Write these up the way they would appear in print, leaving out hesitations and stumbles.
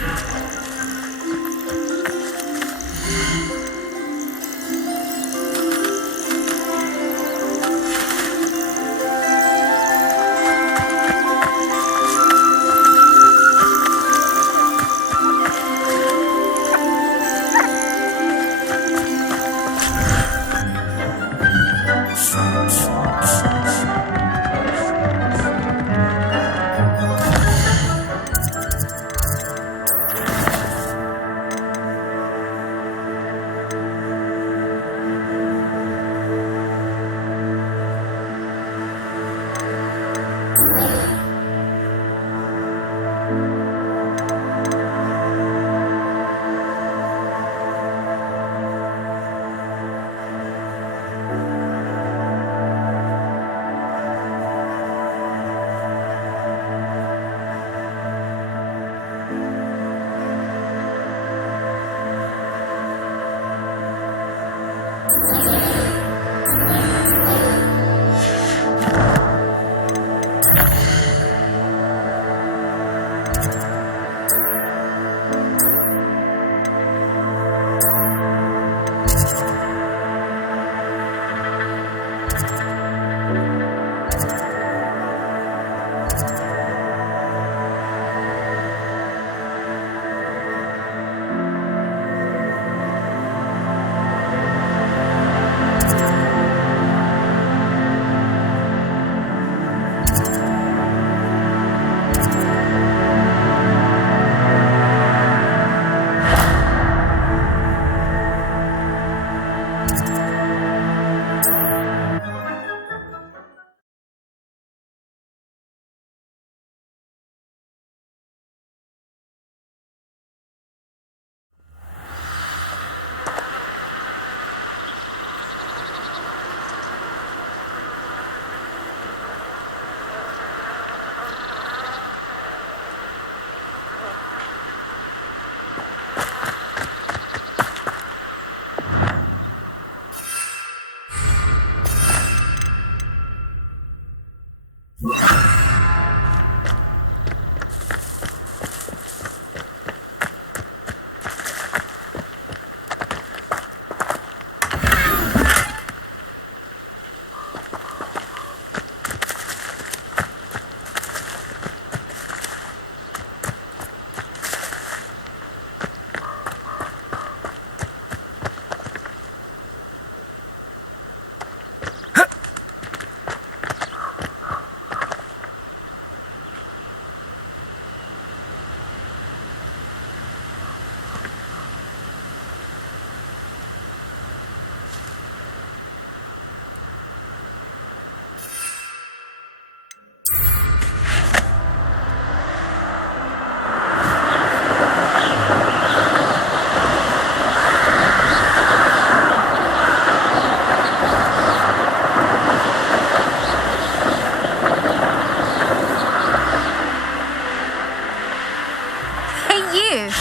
perhaps?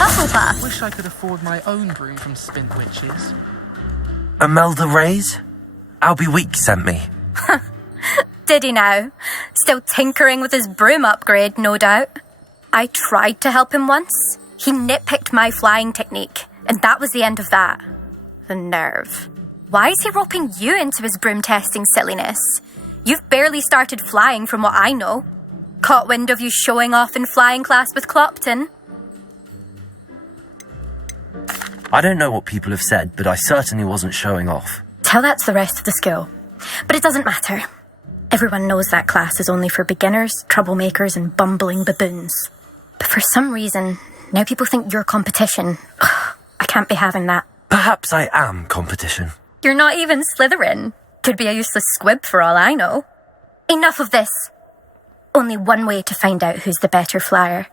Hufflepuff. Wish I could afford my own broom from Spint Witches. Imelda Reyes? Albie Week sent me. Did he now? Still tinkering with his broom upgrade, no doubt. I tried to help him once. He nitpicked my flying technique, and that was the end of that. The nerve. Why is he roping you into his broom testing silliness? You've barely started flying from what I know. Caught wind of you showing off in flying class with Clopton. I don't know what people have said, but I certainly wasn't showing off. Tell that to the rest of the school. But it doesn't matter. Everyone knows that class is only for beginners, troublemakers, and bumbling baboons. But for some reason, now people think you're competition. I can't be having that. Perhaps I am competition. You're not even Slytherin. Could be a useless squib for all I know. Enough of this. Only one way to find out who's the better flyer.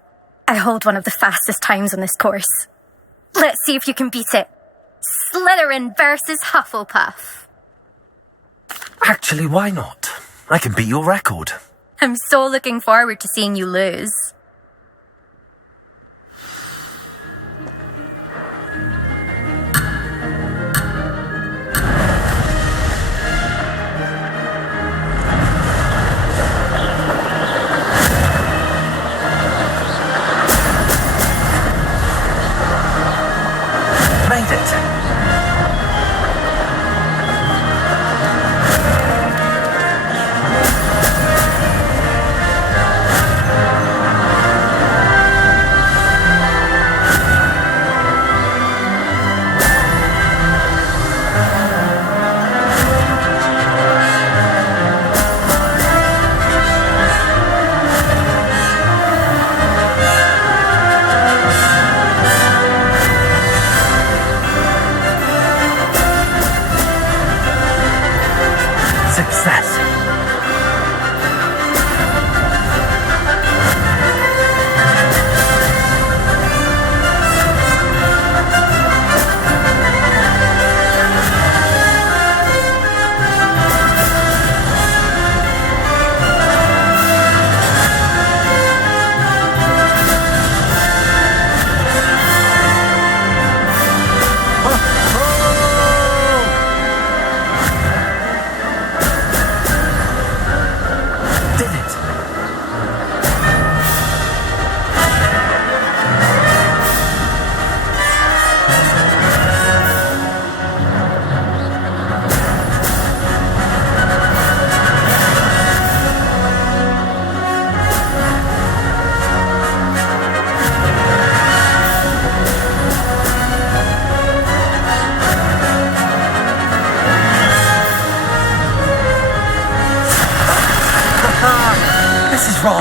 I hold one of the fastest times on this course. Let's see if you can beat it. Slytherin versus Hufflepuff. Actually, why not? I can beat your record. I'm so looking forward to seeing you lose.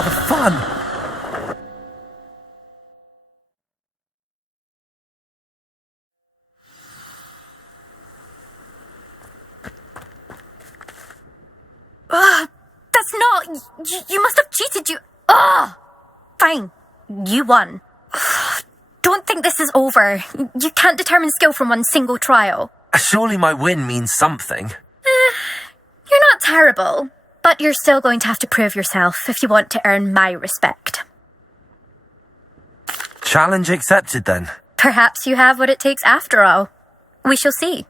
the fun. That's not... You must have cheated, you... Ugh! Fine. You won. Don't think this is over. You can't determine skill from one single trial. Surely my win means something. You're not terrible, but you're still going to have to prove yourself if you want to earn my respect. Challenge accepted then. Perhaps you have what it takes after all. We shall see.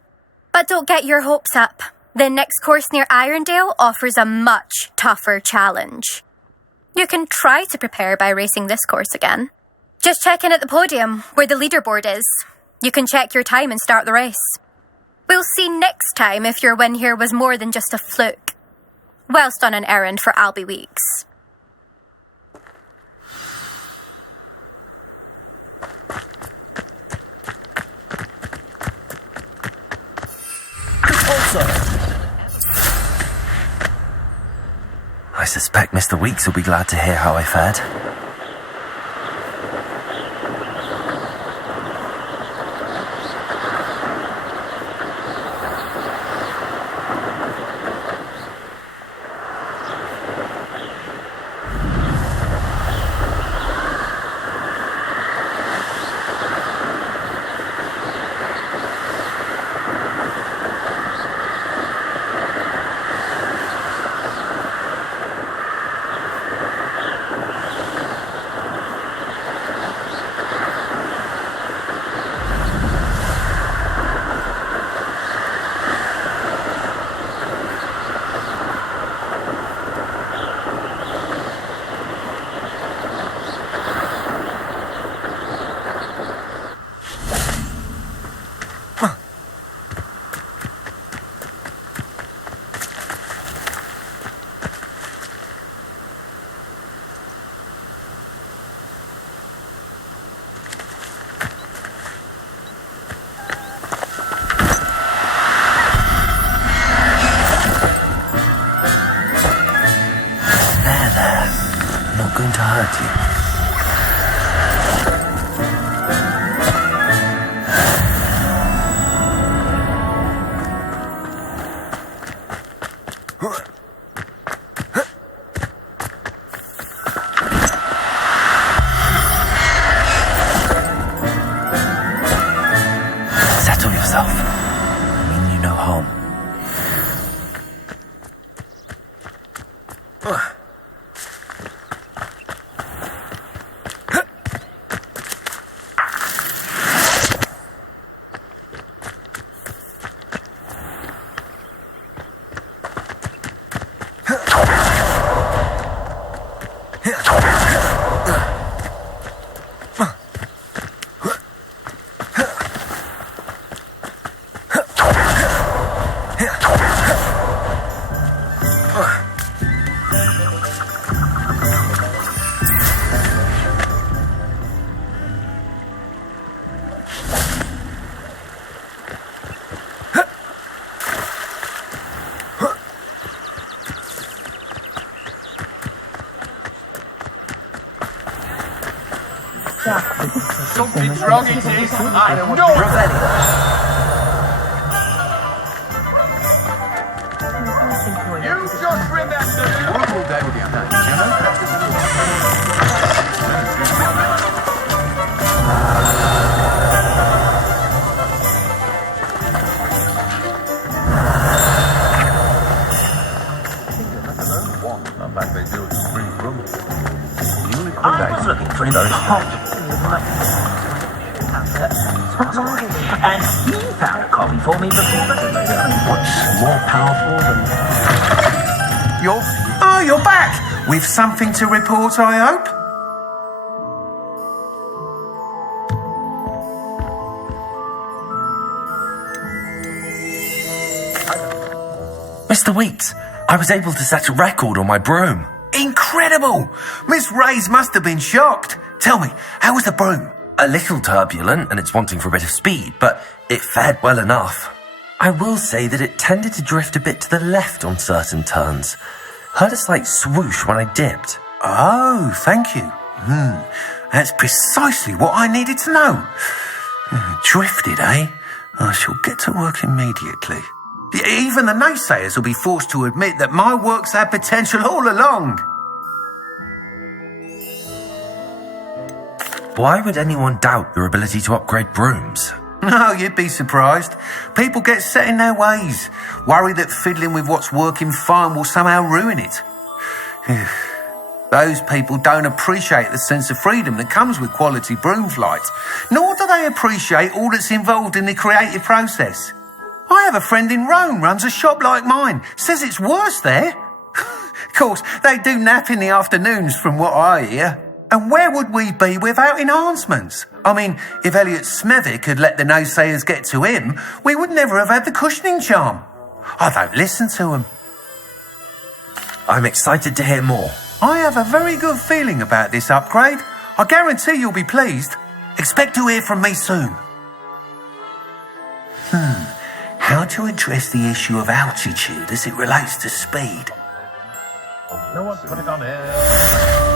But don't get your hopes up. The next course near Irondale offers a much tougher challenge. You can try to prepare by racing this course again. Just check in at the podium, where the leaderboard is. You can check your time and start the race. We'll see next time if your win here was more than just a fluke. Whilst on an errand for Albie Weeks. I suspect Mr. Weeks will be glad to hear how I fared. Going to hurt you. Settle yourself. I mean you no harm. Something's wrong, it is. I know it. You just remember. All day with the Not like they do it in free room. I was looking for him. And he found a copy for me before the what's more powerful than... You're back! With something to report, I hope? Mr. Weeks, I was able to set a record on my broom. Incredible! Miss Reyes must have been shocked. Tell me, how was the broom? A little turbulent and it's wanting for a bit of speed, but it fared well enough. I will say that it tended to drift a bit to the left on certain turns. Heard a slight swoosh when I dipped. Oh, thank you. That's precisely what I needed to know. Drifted, eh? I shall get to work immediately. Even the naysayers will be forced to admit that my work's had potential all along. Why would anyone doubt your ability to upgrade brooms? No, you'd be surprised. People get set in their ways, worry that fiddling with what's working fine will somehow ruin it. Those people don't appreciate the sense of freedom that comes with quality broom flights, nor do they appreciate all that's involved in the creative process. I have a friend in Rome runs a shop like mine, says it's worse there. Of course, they do nap in the afternoons from what I hear. And where would we be without enhancements? I mean, if Elliot Smethwick had let the naysayers get to him, we would never have had the cushioning charm. I don't listen to them. I'm excited to hear more. I have a very good feeling about this upgrade. I guarantee you'll be pleased. Expect to hear from me soon. How to address the issue of altitude as it relates to speed? No one's gonna come here.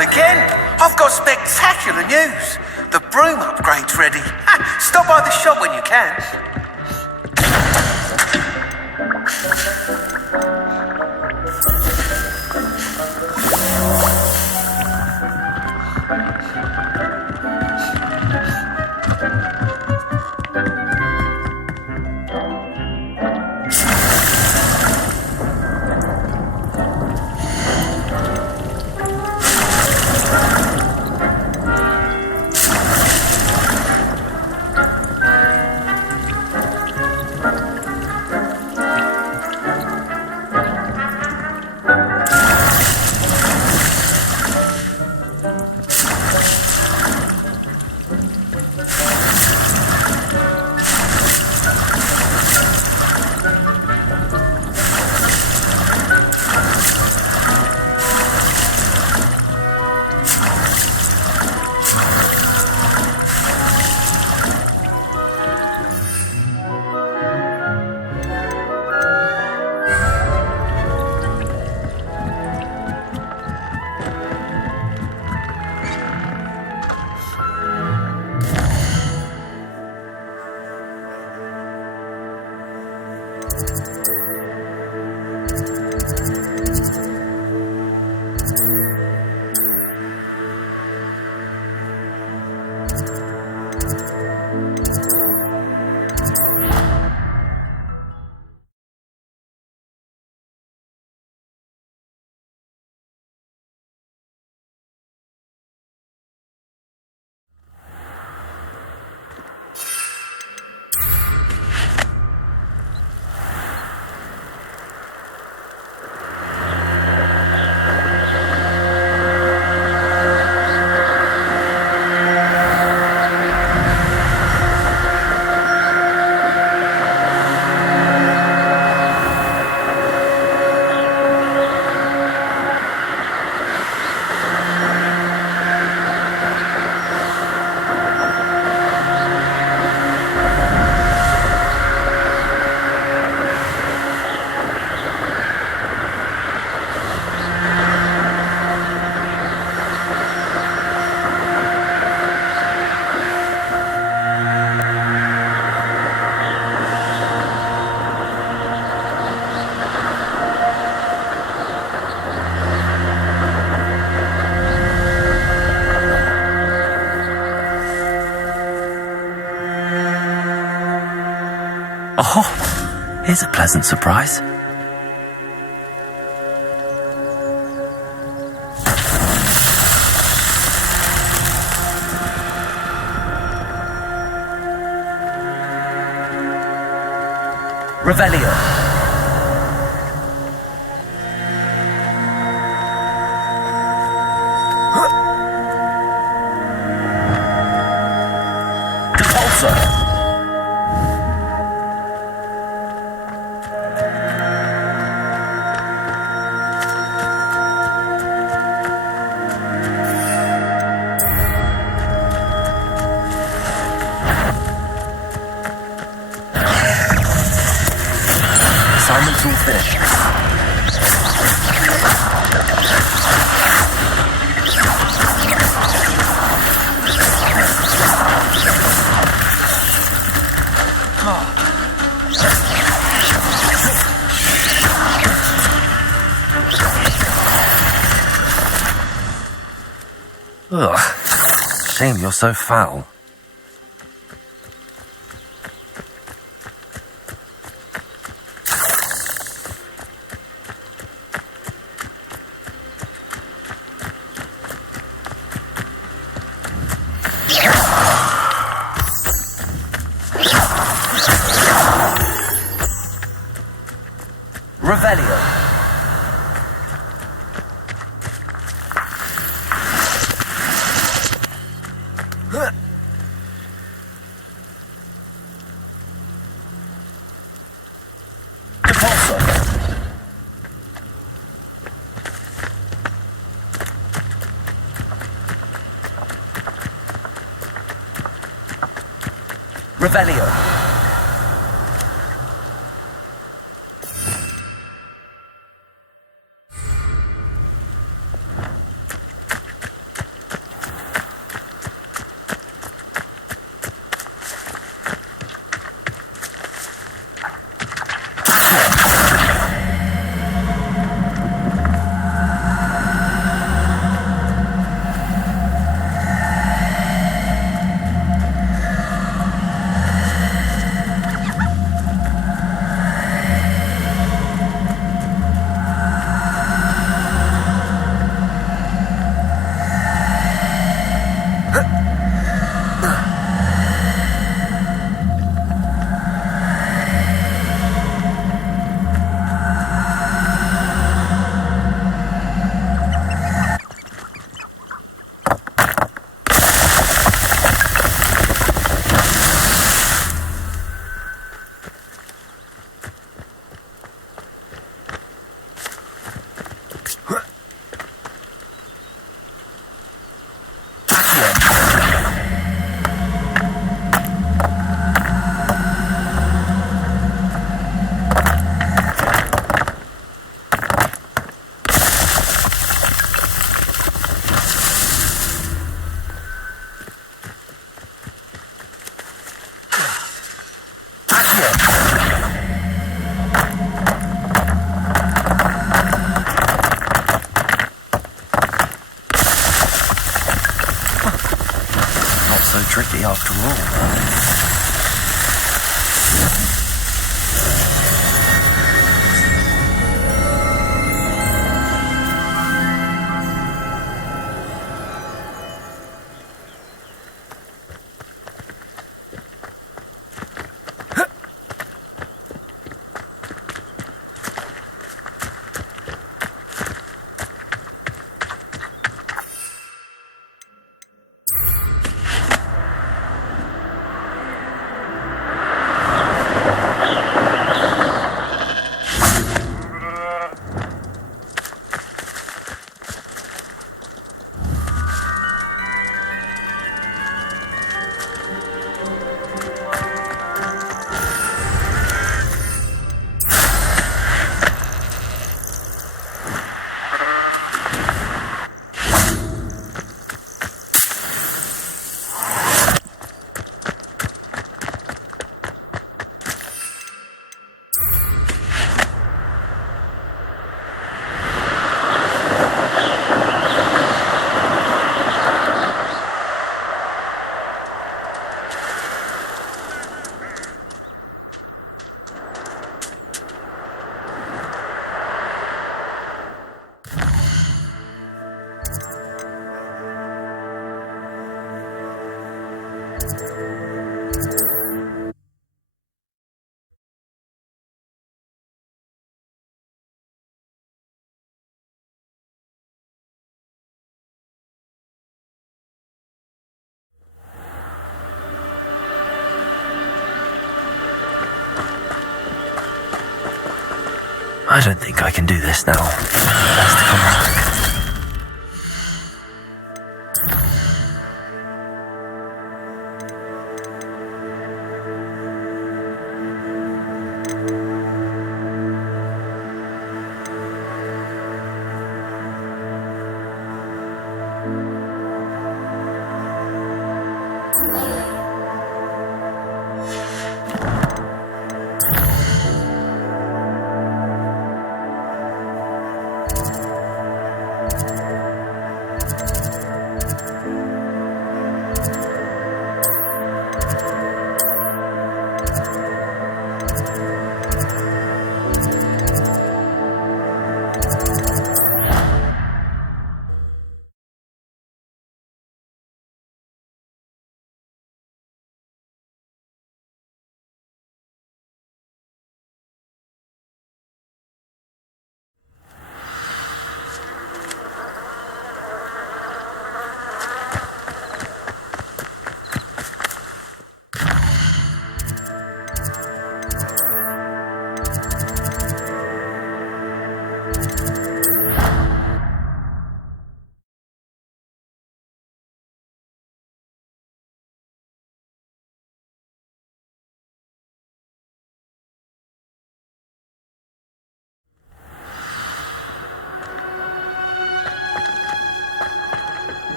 Again, I've got spectacular news. The broom upgrade's ready. Stop by the shop when you can. Oh, here's a pleasant surprise. Revelio. Depulso. Assignment's all finished. Ugh. Shame you're so foul. Revelio. Depulso. Revelio. Not so tricky after all. I don't think I can do this now. Best to come back.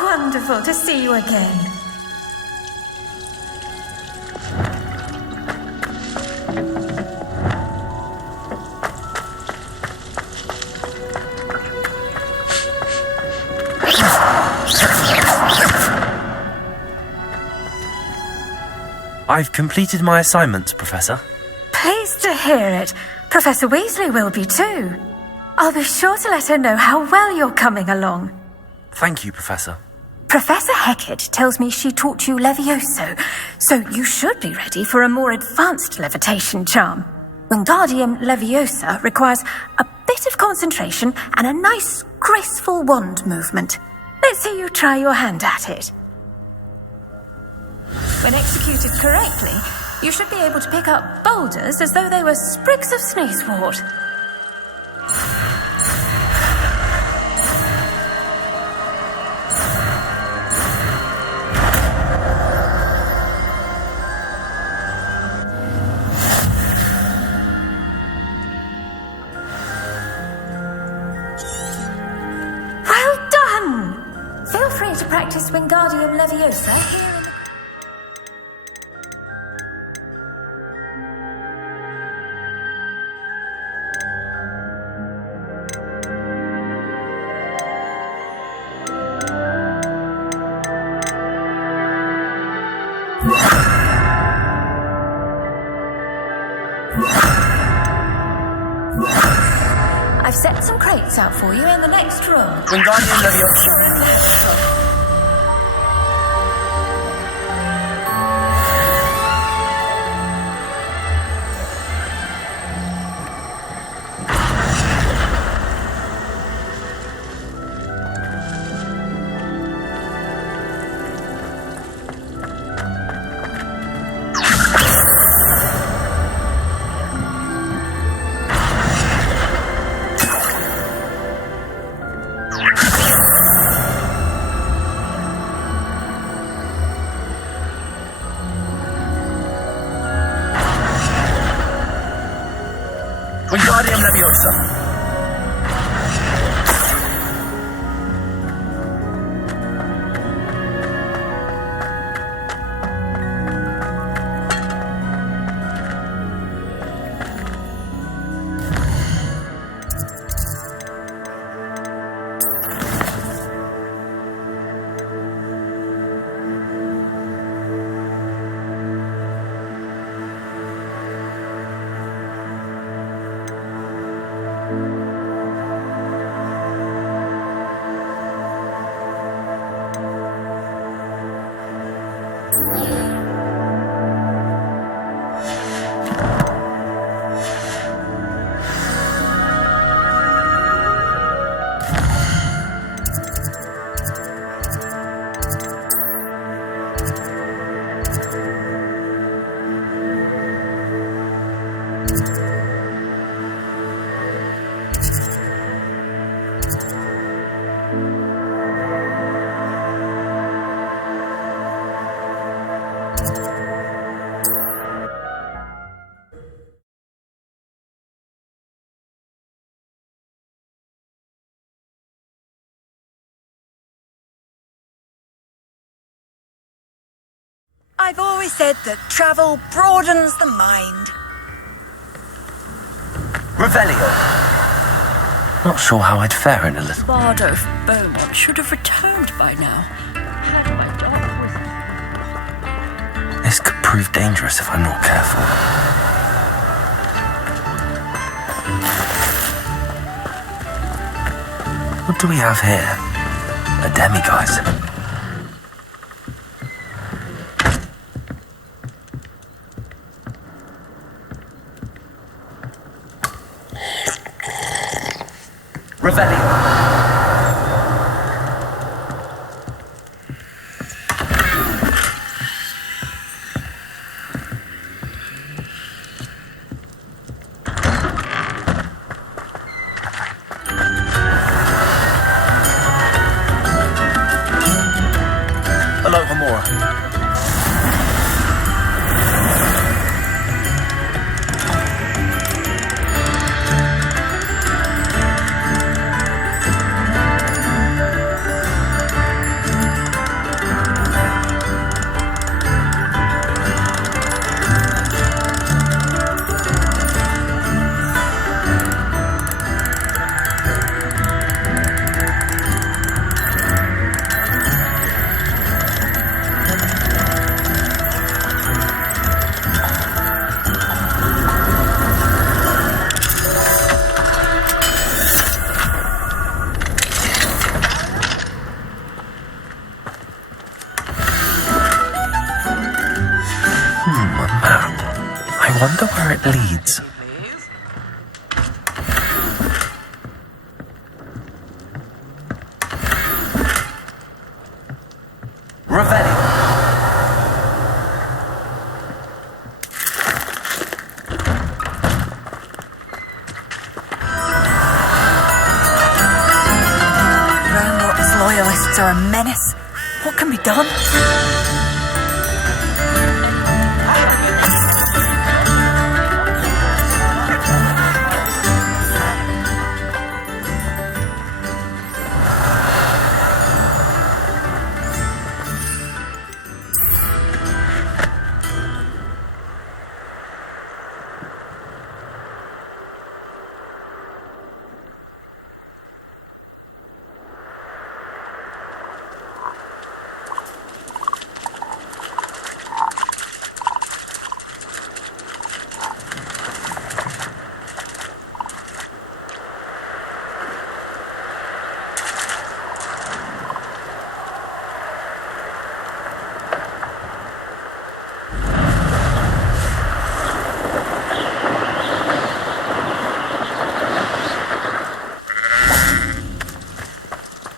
Wonderful to see you again. I've completed my assignment, Professor. Pleased to hear it. Professor Weasley will be too. I'll be sure to let her know how well you're coming along. Thank you, Professor. Professor Hecat tells me she taught you Levioso, so you should be ready for a more advanced levitation charm. Wingardium Leviosa requires a bit of concentration and a nice, graceful wand movement. Let's see you try your hand at it. When executed correctly, you should be able to pick up boulders as though they were sprigs of sneezewort. Well done! Feel free to practice Wingardium Leviosa here in the... I've set some crates out for you in the next room. Wingardium Leviosa. Wingardium Leviosa. I've always said that travel broadens the mind. Revelio. Not sure how I'd fare in a little. Bardo of Beaumont should have returned by now. Had my dark wizard. This could prove dangerous if I'm not careful. What do we have here? A demiguise. Revelio. Hello, Hamura. I wonder where it leads. Revelio. Roundrock's loyalists are a menace. What can be done?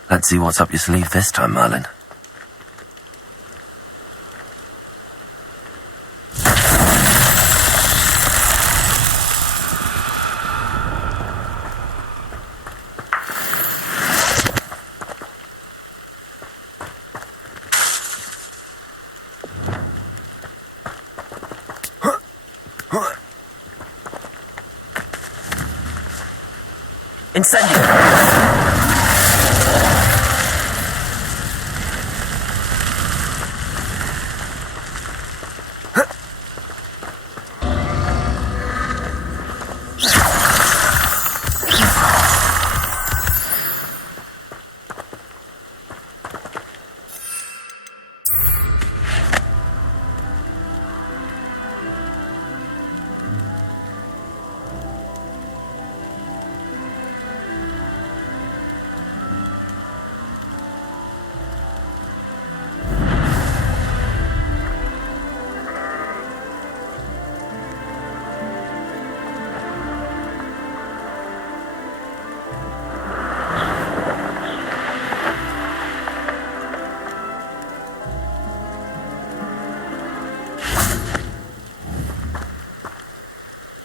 Let's see what's up your sleeve this time, Merlin. Incendio!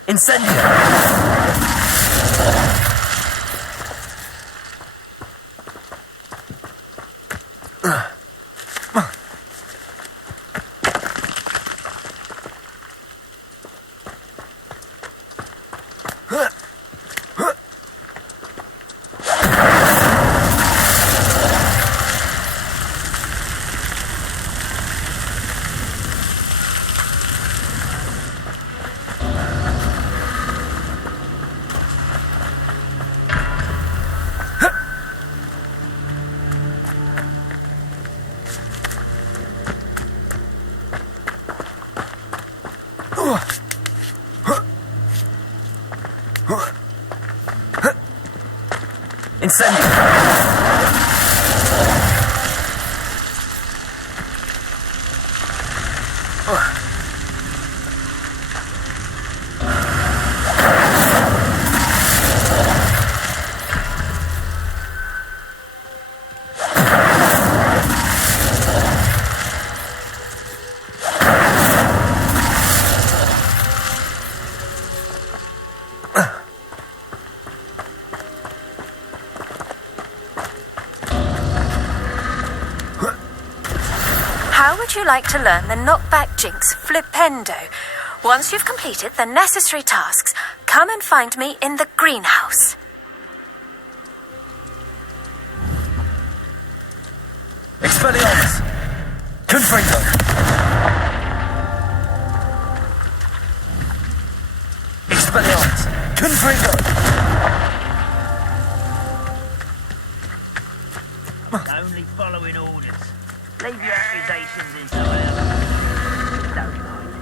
Incendio! Incendio! How would you like to learn the knockback jinx flipendo? Once you've completed the necessary tasks, come and find me in the greenhouse. Expelliarmus! Confringo! Expelliarmus! Confringo! Only following orders. Leave your accusations in someone else. Don't mind.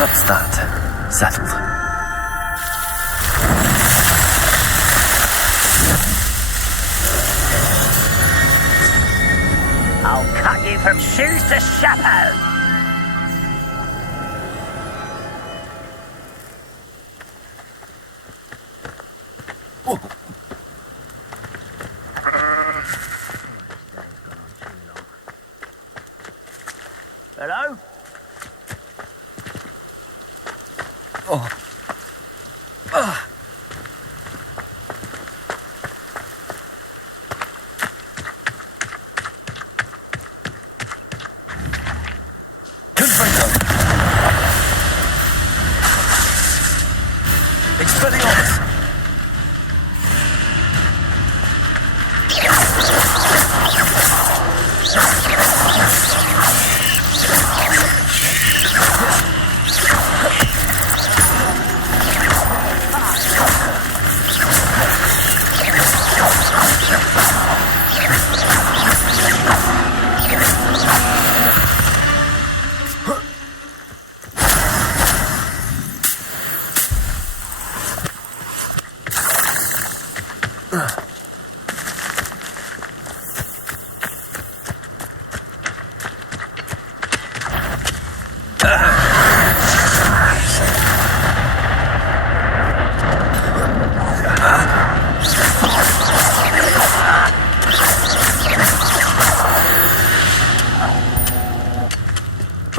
That's that. Settled. I'll cut you from shoes to chapeau. Hello? Confringo! Expelliarmus!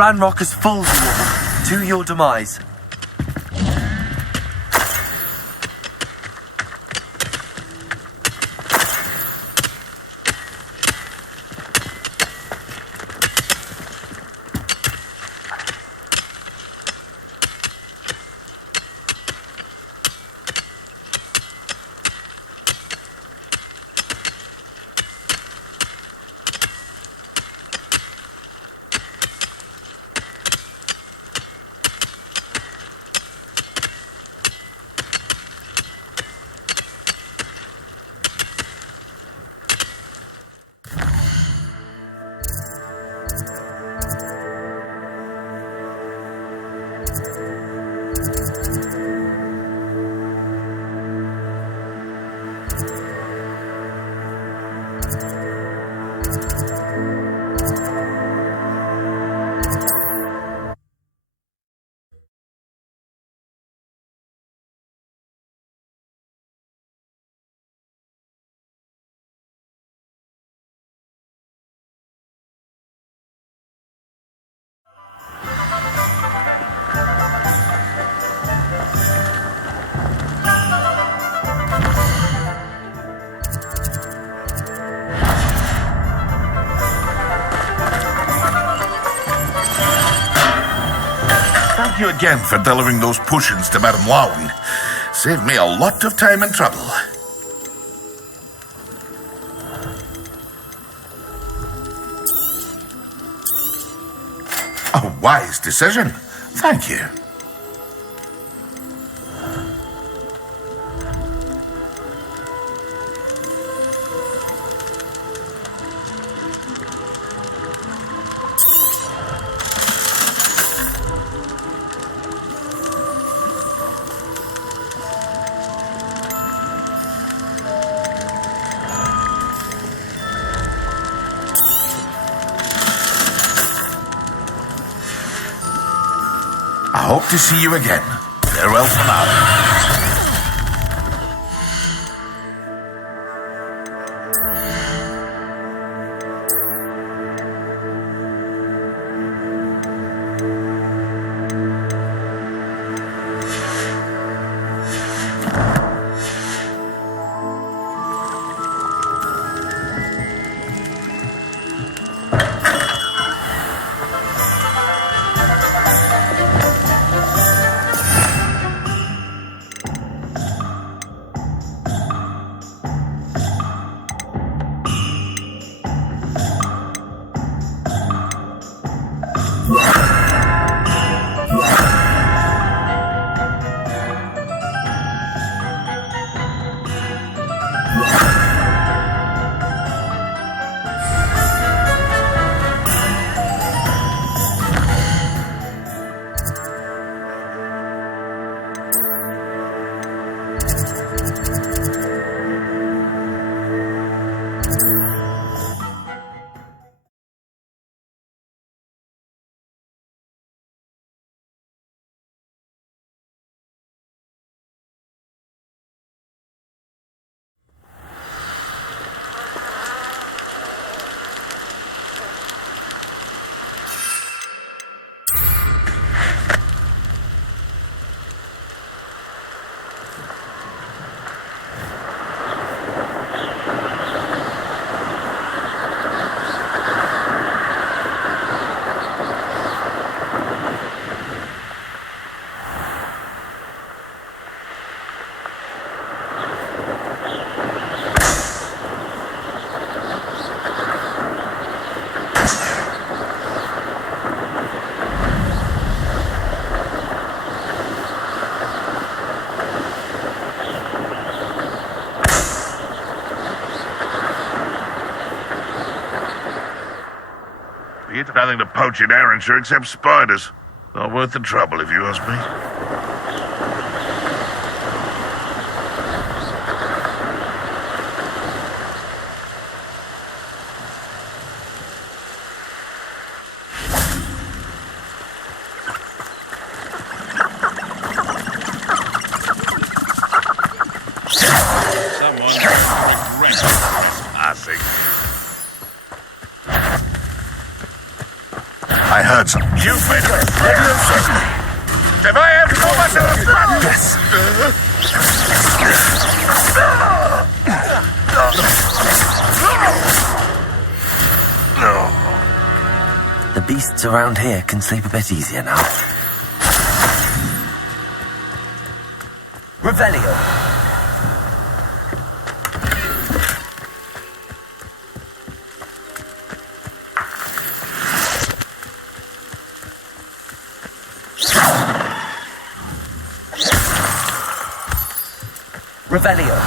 Ranrock has fooled you all to your demise. you again for delivering those potions to Madame Lowen. Saved me a lot of time and trouble. A wise decision. Thank you. I hope to see you again. Farewell for now. It's nothing to poach in Arrowshire except spiders. Not worth the trouble, if you ask me. Someone regrets trespassing. I heard some. You made a radio circle. Have I have so much of a problem? Yes. The beasts around here can sleep a bit easier now. Revelio. Revelio.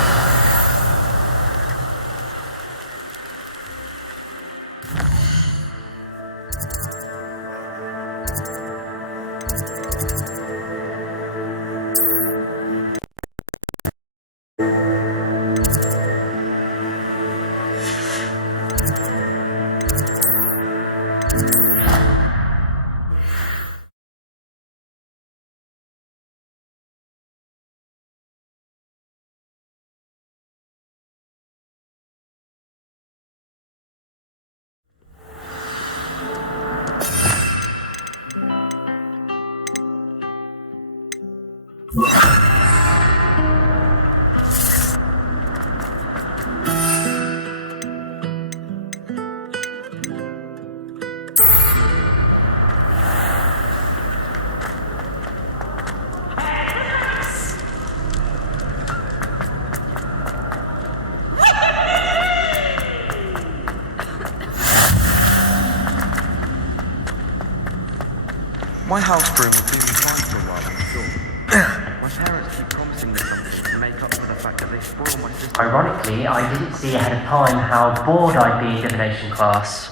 My house broom will be fine for a while, I'm sure. My parents keep promising me something to make up for the fact that they spoil my system. Ironically, I didn't see ahead of time how bored I'd be in divination class.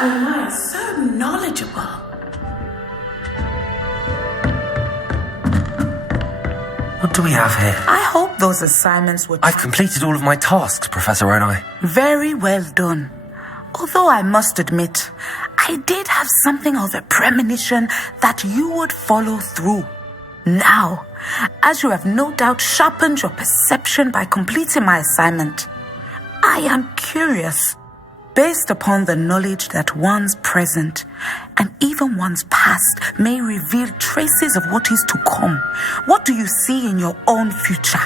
Online, so knowledgeable. What do we have here? I hope those assignments were I've completed all of my tasks, Professor Onai. very well done. Although I must admit, I did have something of a premonition that you would follow through. Now, as you have no doubt sharpened your perception by completing my assignment, I am curious. Based upon the knowledge that one's present and even one's past may reveal traces of what is to come, what do you see in your own future?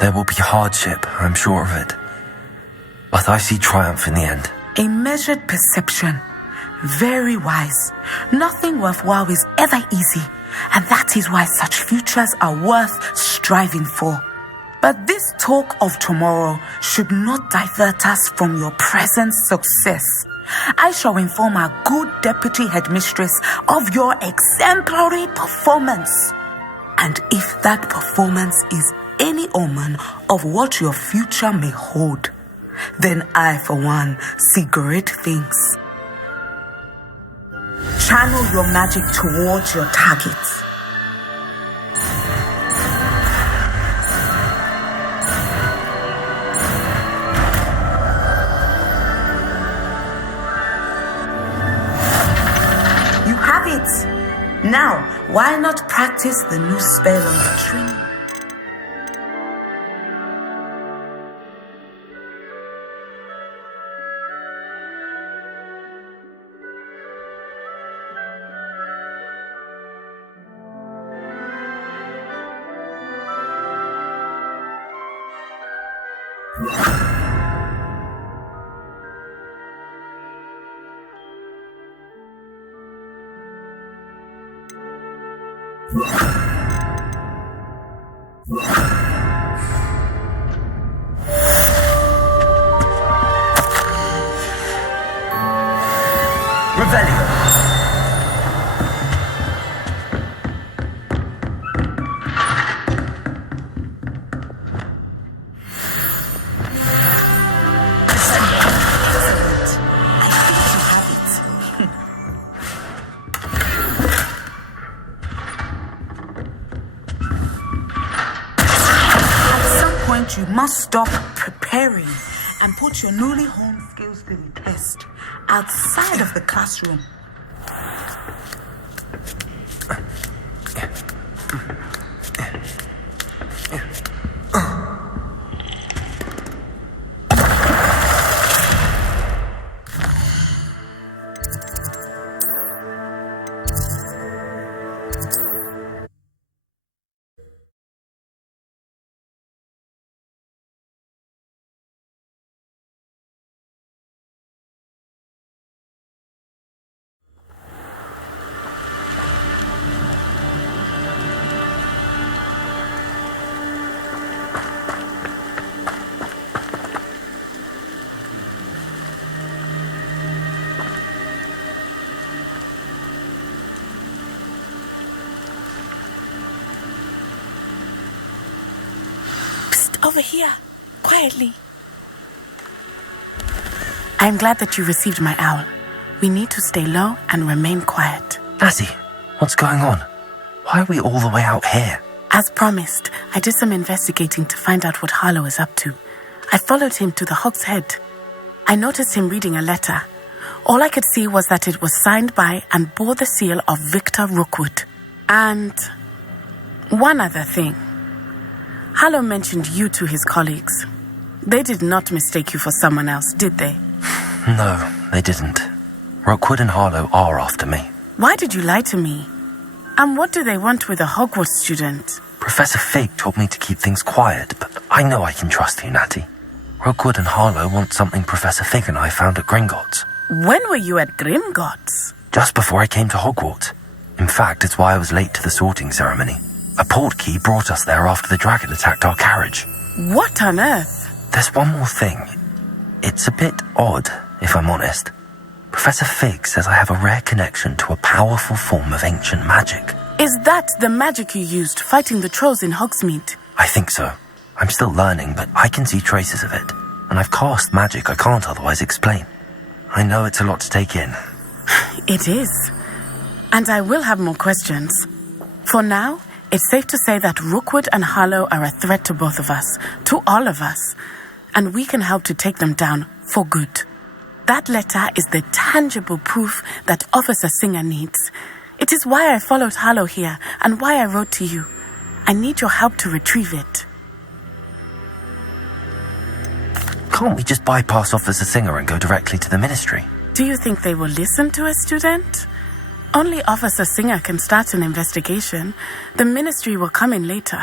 There will be hardship, I'm sure of it. But I see triumph in the end. A measured perception. Very wise. Nothing worthwhile is ever easy, and that is why such futures are worth striving for. But this talk of tomorrow should not divert us from your present success. I shall inform our good deputy headmistress of your exemplary performance. And if that performance is any omen of what your future may hold, then I, for one, see great things. Channel your magic towards your targets. You have it. Now, why not practice the new spell on the tree? Revelio. You must stop preparing and put your newly honed skills to the test outside of the classroom. over here, quietly. I'm glad that you received my owl. We need to stay low and remain quiet. Natty, what's going on? Why are we all the way out here? As promised, I did some investigating to find out what Harlow is up to. I followed him to the Hog's Head. I noticed him reading a letter. All I could see was that it was signed by and bore the seal of Victor Rookwood. And one other thing. Harlow mentioned you to his colleagues. They did not mistake you for someone else, did they? No, they didn't. Rookwood and Harlow are after me. Why did you lie to me? And what do they want with a Hogwarts student? Professor Fig told me to keep things quiet, but I know I can trust you, Natty. Rookwood and Harlow want something Professor Fig and I found at Gringotts. When were you at Gringotts? Just before I came to Hogwarts. In fact, it's why I was late to the sorting ceremony. A portkey brought us there after the dragon attacked our carriage. What on earth? There's one more thing. It's a bit odd, if I'm honest. Professor Fig says I have a rare connection to a powerful form of ancient magic. Is that the magic you used fighting the trolls in Hogsmeade? I think so. I'm still learning, but I can see traces of it. And I've cast magic I can't otherwise explain. I know it's a lot to take in. It is. And I will have more questions. For now, it's safe to say that Rookwood and Harlow are a threat to both of us, to all of us. And we can help to take them down for good. That letter is the tangible proof that Officer Singer needs. It is why I followed Harlow here and why I wrote to you. I need your help to retrieve it. Can't we just bypass Officer Singer and go directly to the Ministry? Do you think they will listen to a student? Only Officer Singer can start an investigation. The Ministry will come in later.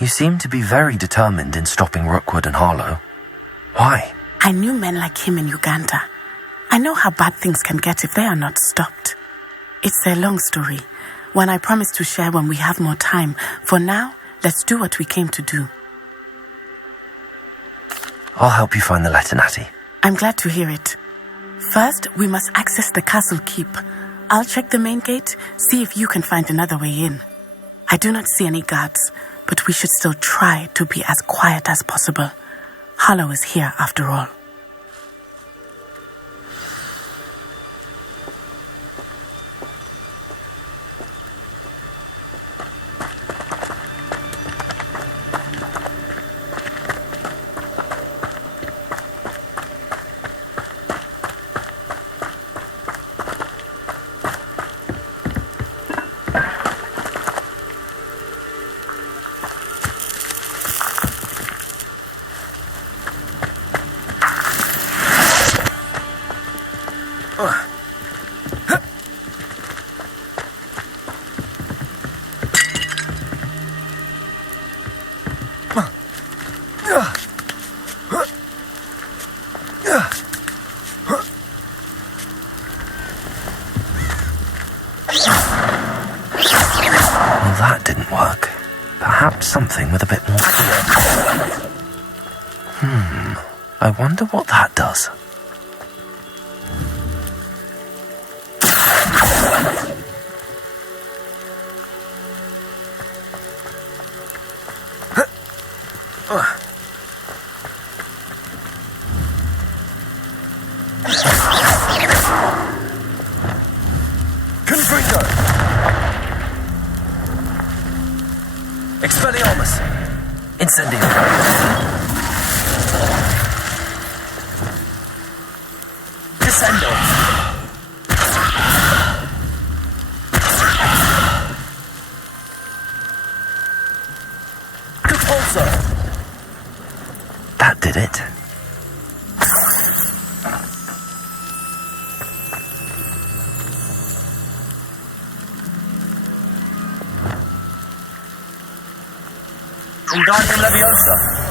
You seem to be very determined in stopping Rookwood and Harlow. Why? I knew men like him in Uganda. I know how bad things can get if they are not stopped. It's a long story, one I promise to share when we have more time. For now, let's do what we came to do. I'll help you find the letter, Natty. I'm glad to hear it. First, we must access the castle keep. I'll check the main gate, see if you can find another way in. I do not see any guards, but we should still try to be as quiet as possible. Harlow is here after all. That didn't work. Perhaps something with a bit more fear. I wonder what that does. Expelliarmus! Incendio! Descendo! Compulsor! That did it. Wingardium Leviosa!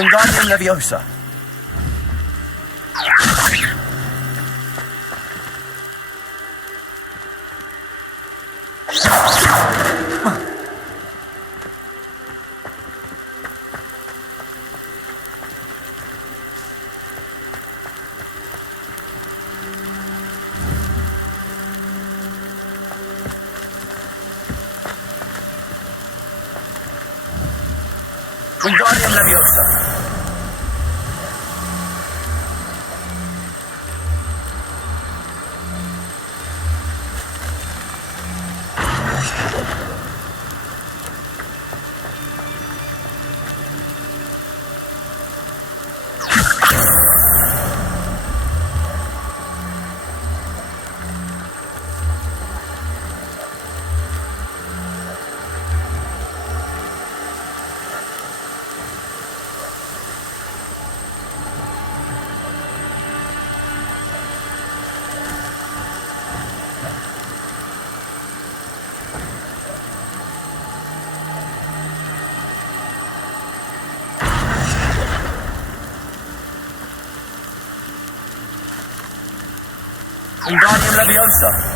Wingardium Leviosa. Wingardium Leviosa. Wingardium Leviosa.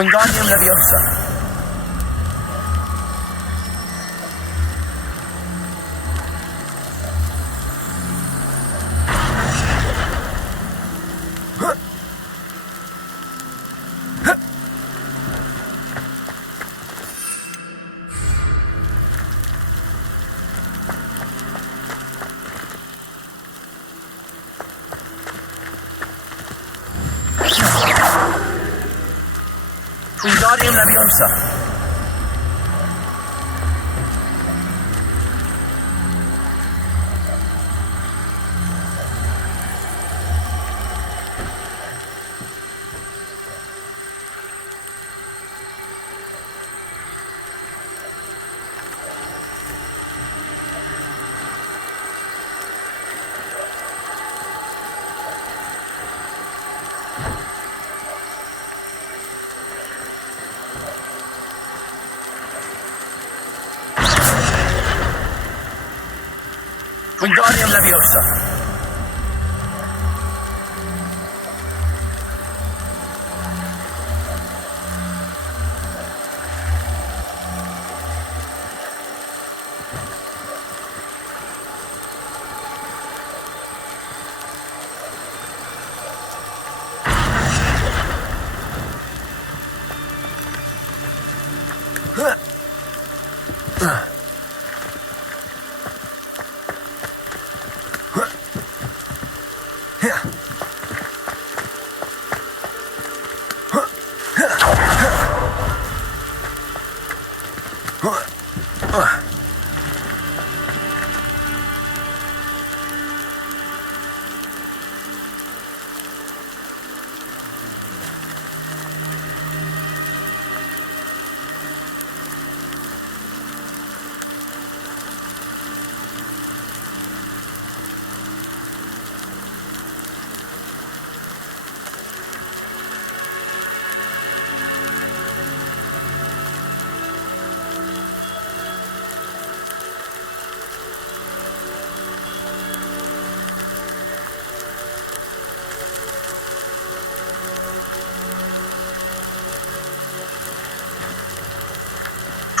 Wingardium Leviosa. Wingardium Leviosa. Wingardium Leviosa.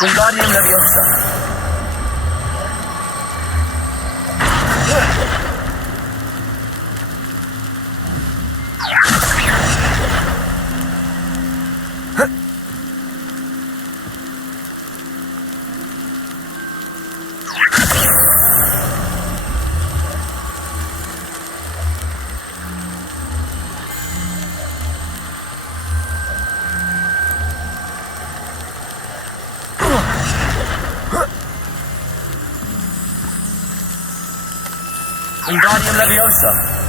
Wingardium Leviosa. Wingardium Leviosa.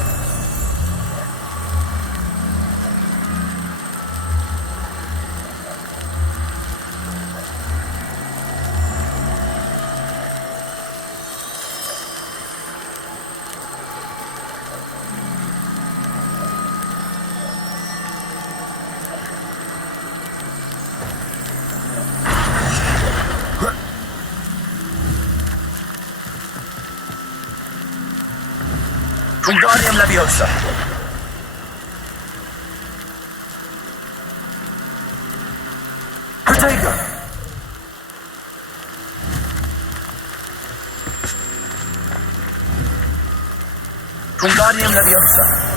Wingardium Leviosa. Protego. Wingardium Leviosa.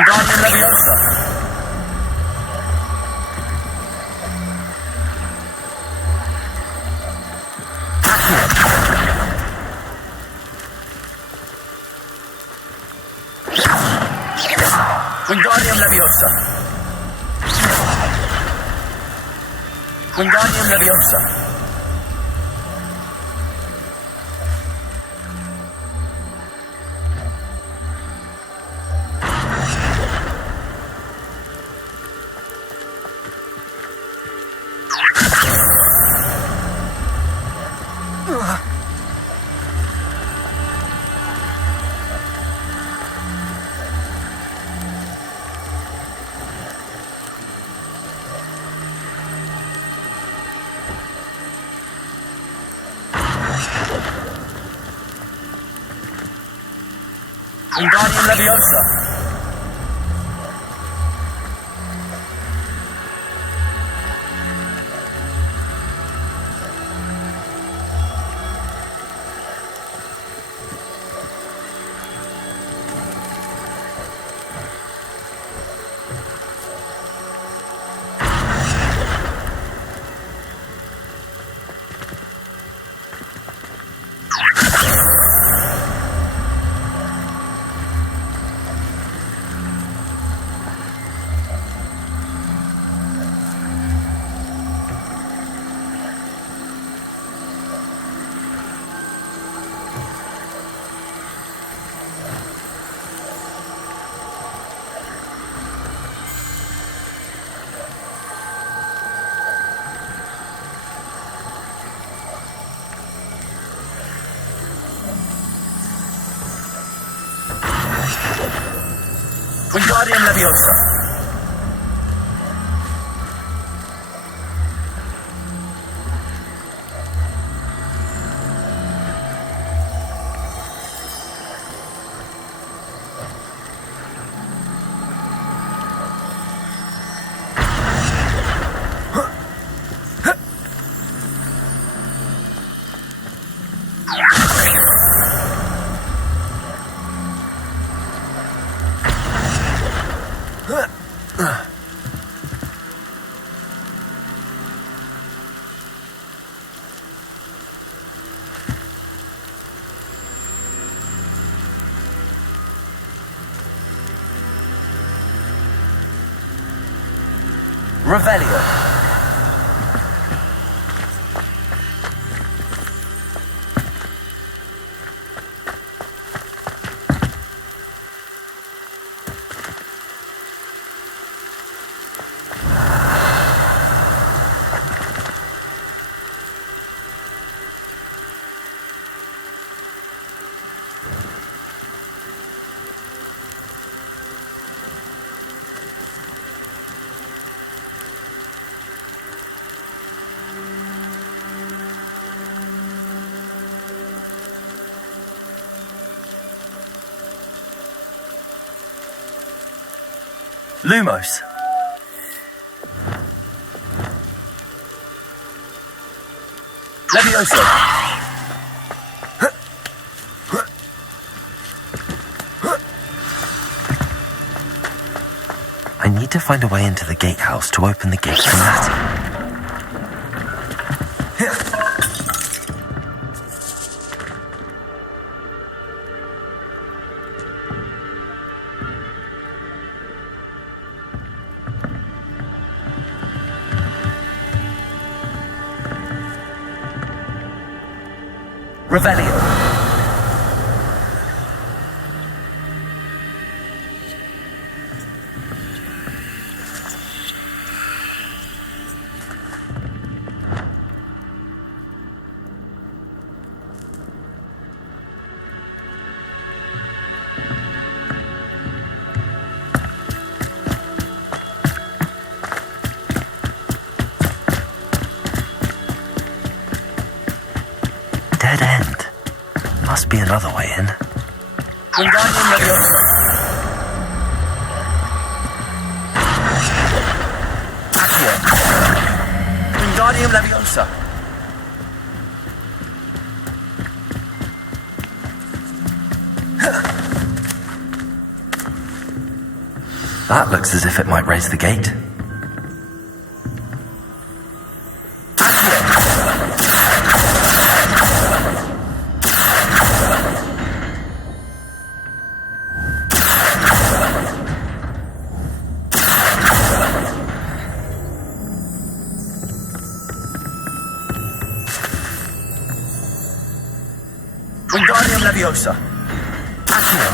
Wingardium Leviosa. Wingardium Leviosa. Wingardium Leviosa. Wingardium Leviosa. Wingardium Leviosa. Revelio. Lumos. Levioso. I need to find a way into the gatehouse to open the gate from that. Revelio. Dead end. Must be another way in. Wingardium Leviosa. Accio. Wingardium Leviosa. That looks as if it might raise the gate. Wingardium Leviosa. Accio.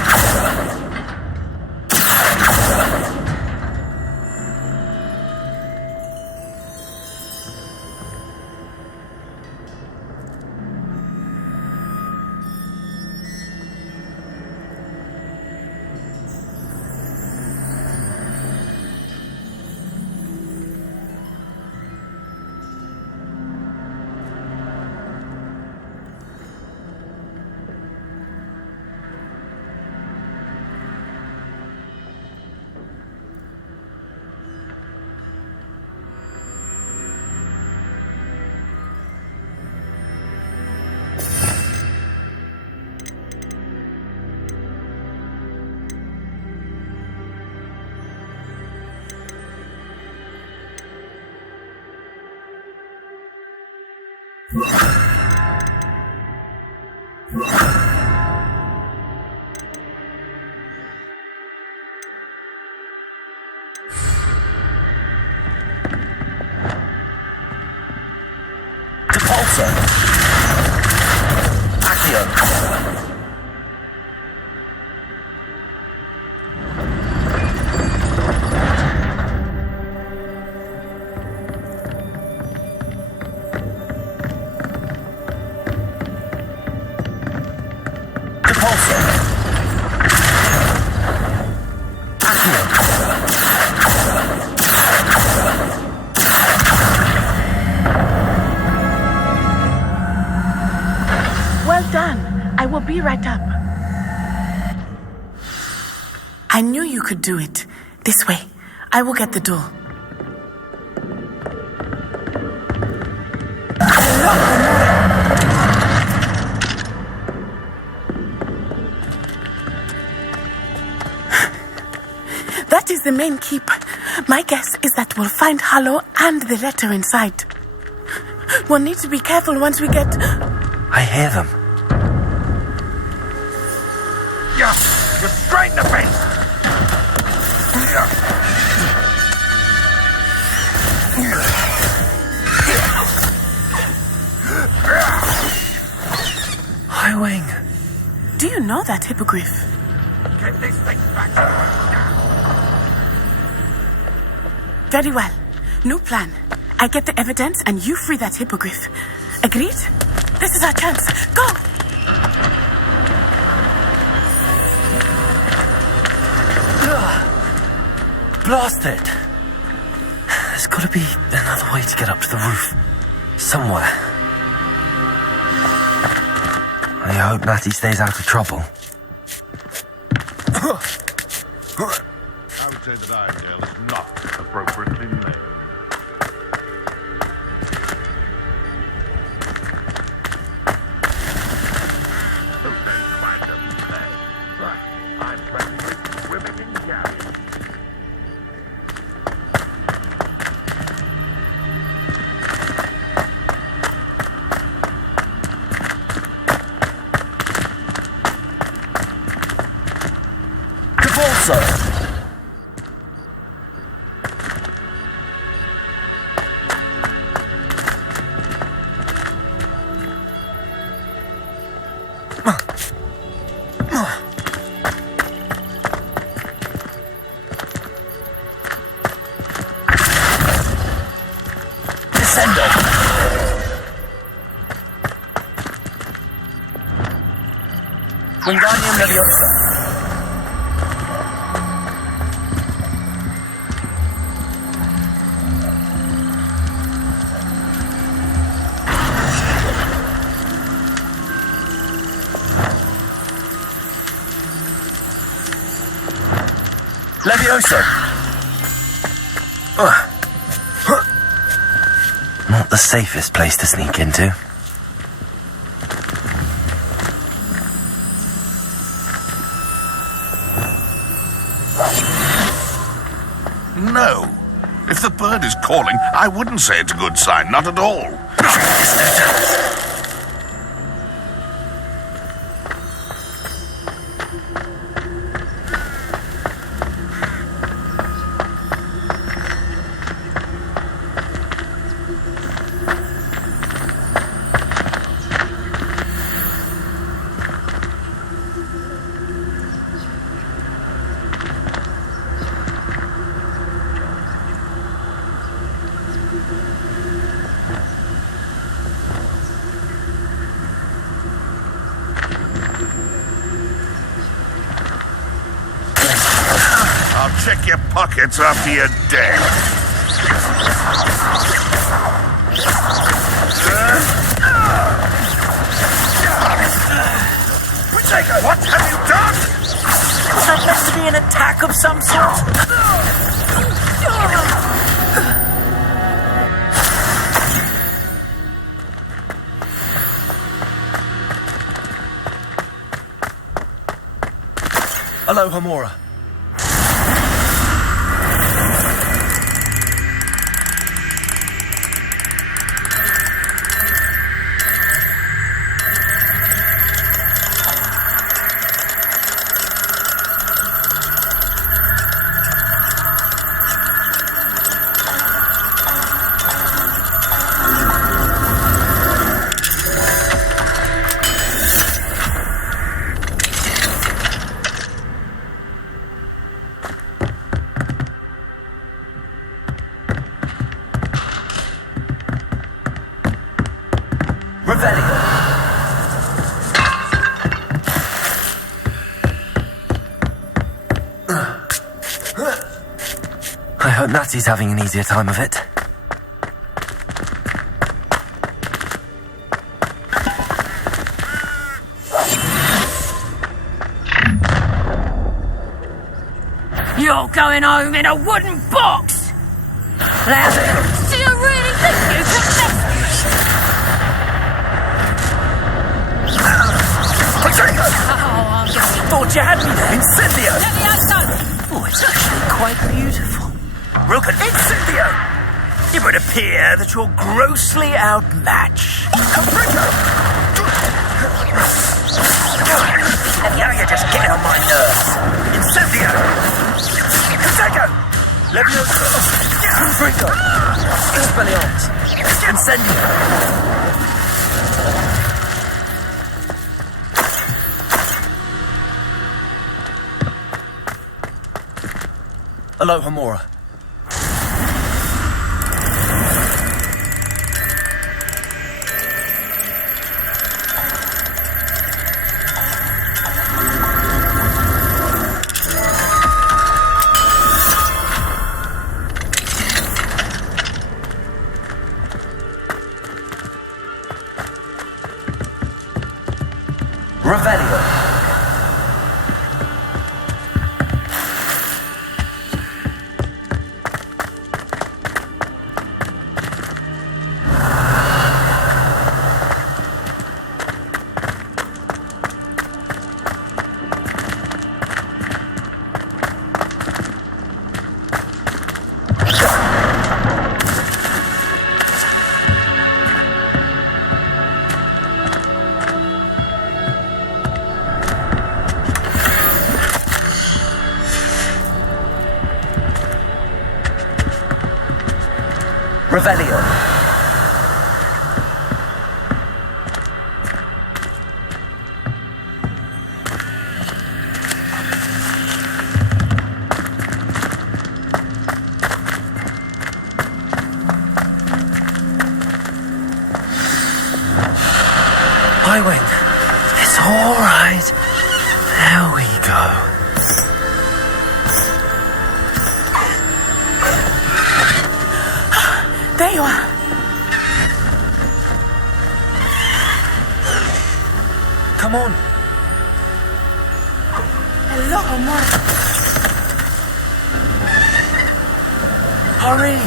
Depulso. Accio. I will be right up. I knew you could do it. This way. I will get the door. That is the main keep. My guess is that we'll find Hollow and the letter inside. We'll need to be careful once we get... I hear them. You're straight in the face! High Wing. Do you know that hippogriff? Get this thing back. Very well. New plan. I get the evidence and you free that hippogriff. Agreed? This is our chance. Go! Blast it! There's got to be another way to get up to the roof. Somewhere. I hope Natty stays out of trouble. I'll say that Iredale is not appropriately named. I'm practically swimming in gas. Wingardium Leviosa. Leviosa. Not the safest place to sneak into. No. If the bird is calling, I wouldn't say it's a good sign, not at all. Check your pockets after you're dead. What have you done? Was that meant to be an attack of some sort? Aloha Mora. I hope Natty's having an easier time of it. You're going home in a wooden box! Lousy! Do you really think you can mess Thought you had me there. Incendio! Levioso! Oh, it's actually quite beautiful. Rook and Incendio! It would appear that you're grossly outmatched. And now you're just getting on my nerves. Incendio! Conseco! Levioso! Confringo! Expelliarmus! Incendio! Aloha Mora. Revelio. Revelio. Highwing. It's all right. There we go. There you are. Come on. Hello, amor. Hurry.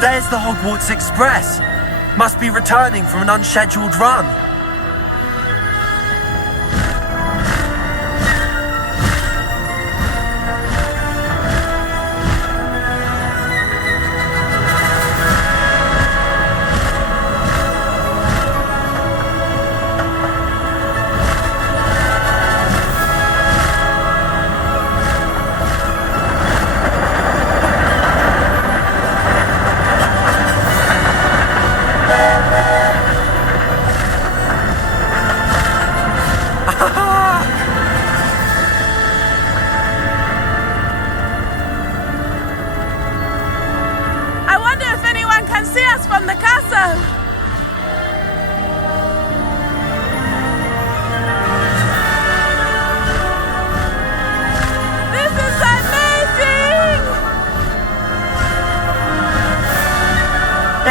There's the Hogwarts Express. Must be returning from an unscheduled run.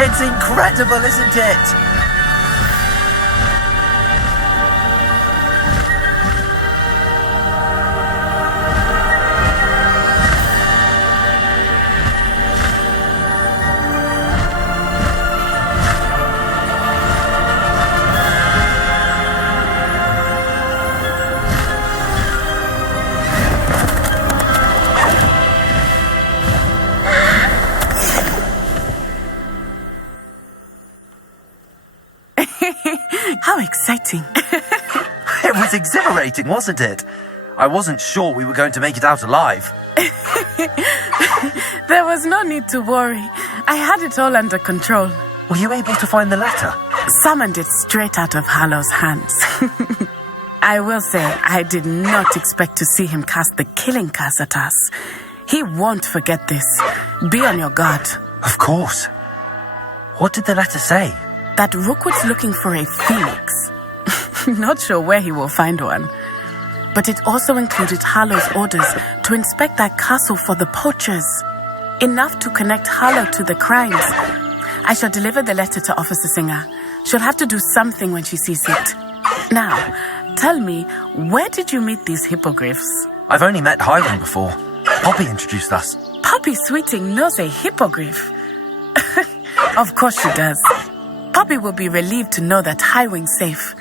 It's incredible, isn't it? How exciting. It was exhilarating, wasn't it? I wasn't sure we were going to make it out alive. There was no need to worry. I had it all under control. Were you able to find the letter? Summoned it straight out of Hallow's hands. I will say, I did not expect to see him cast the killing curse at us. He won't forget this. Be on your guard. Of course. What did the letter say? That Rookwood's looking for a phoenix. Not sure where he will find one. But it also included Harlow's orders to inspect that castle for the poachers. Enough to connect Harlow to the crimes. I shall deliver the letter to Officer Singer. She'll have to do something when she sees it. Now, tell me, where did you meet these hippogriffs? I've only met Highwing before. Poppy introduced us. Poppy Sweeting knows a hippogriff. Of course she does. Poppy will be relieved to know that Highwing's safe.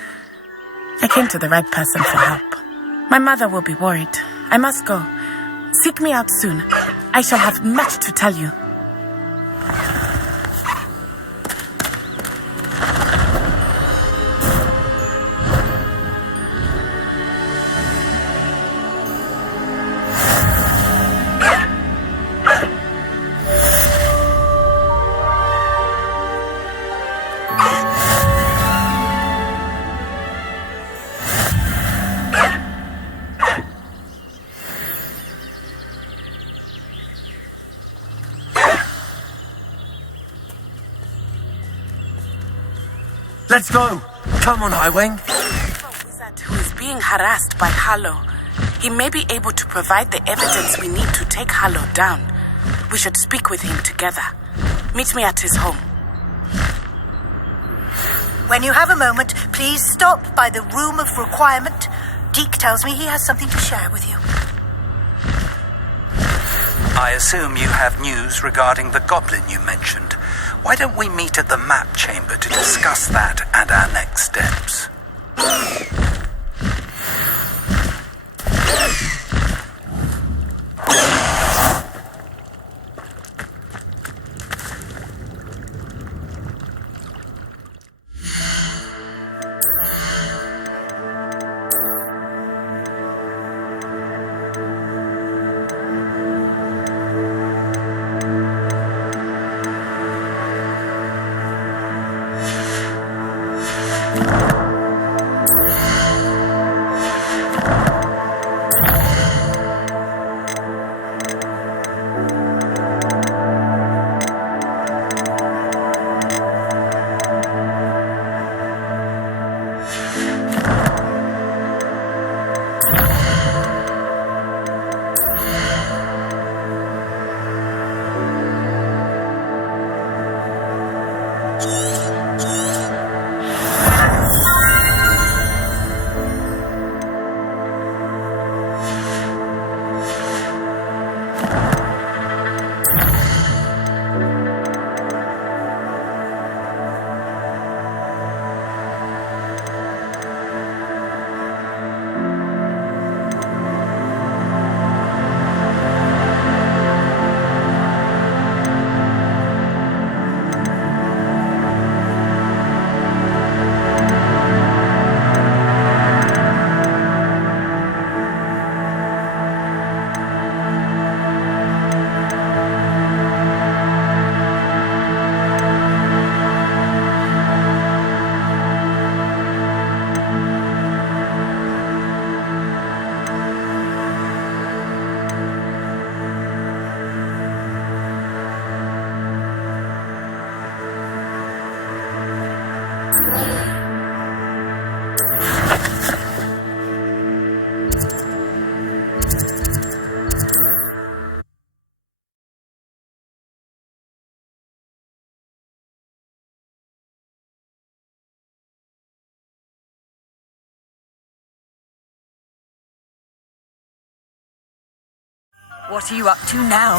I came to the right person for help. My mother will be worried. I must go. Seek me out soon. I shall have much to tell you. Let's go! Come on, Highwing. A wizard who is being harassed by Harlow. He may be able to provide the evidence we need to take Harlow down. We should speak with him together. Meet me at his home. When you have a moment, please stop by the room of requirement. Deke tells me he has something to share with you. I assume you have news regarding the goblin you mentioned. Why don't we meet at the map chamber to discuss that and our next steps? What are you up to now?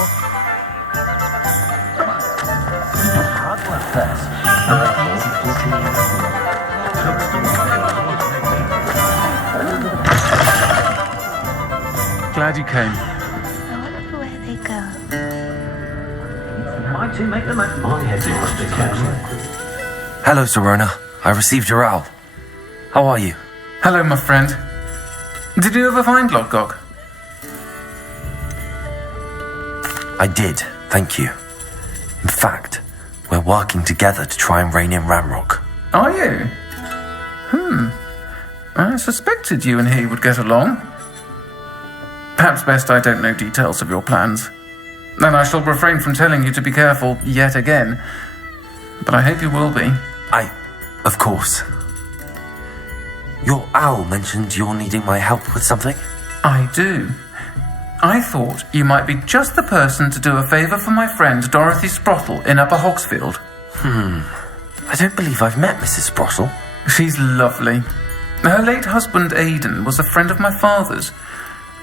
Hard work first. Glad you came. I wonder where they go. My two make the most. My headmaster can. Hello, Serona. I received your owl. How are you? Hello, my friend. Did you ever find Lodgok? I did, thank you. In fact, we're working together to try and rein in Ranrock. Are you? I suspected you and he would get along. Perhaps best I don't know details of your plans. Then I shall refrain from telling you to be careful yet again. But I hope you will be. Of course. Your owl mentioned you're needing my help with something? I do. I thought you might be just the person to do a favour for my friend Dorothy Sprottle in Upper Hogsfield. I don't believe I've met Mrs. Sprottle. She's lovely. Her late husband Aidan was a friend of my father's.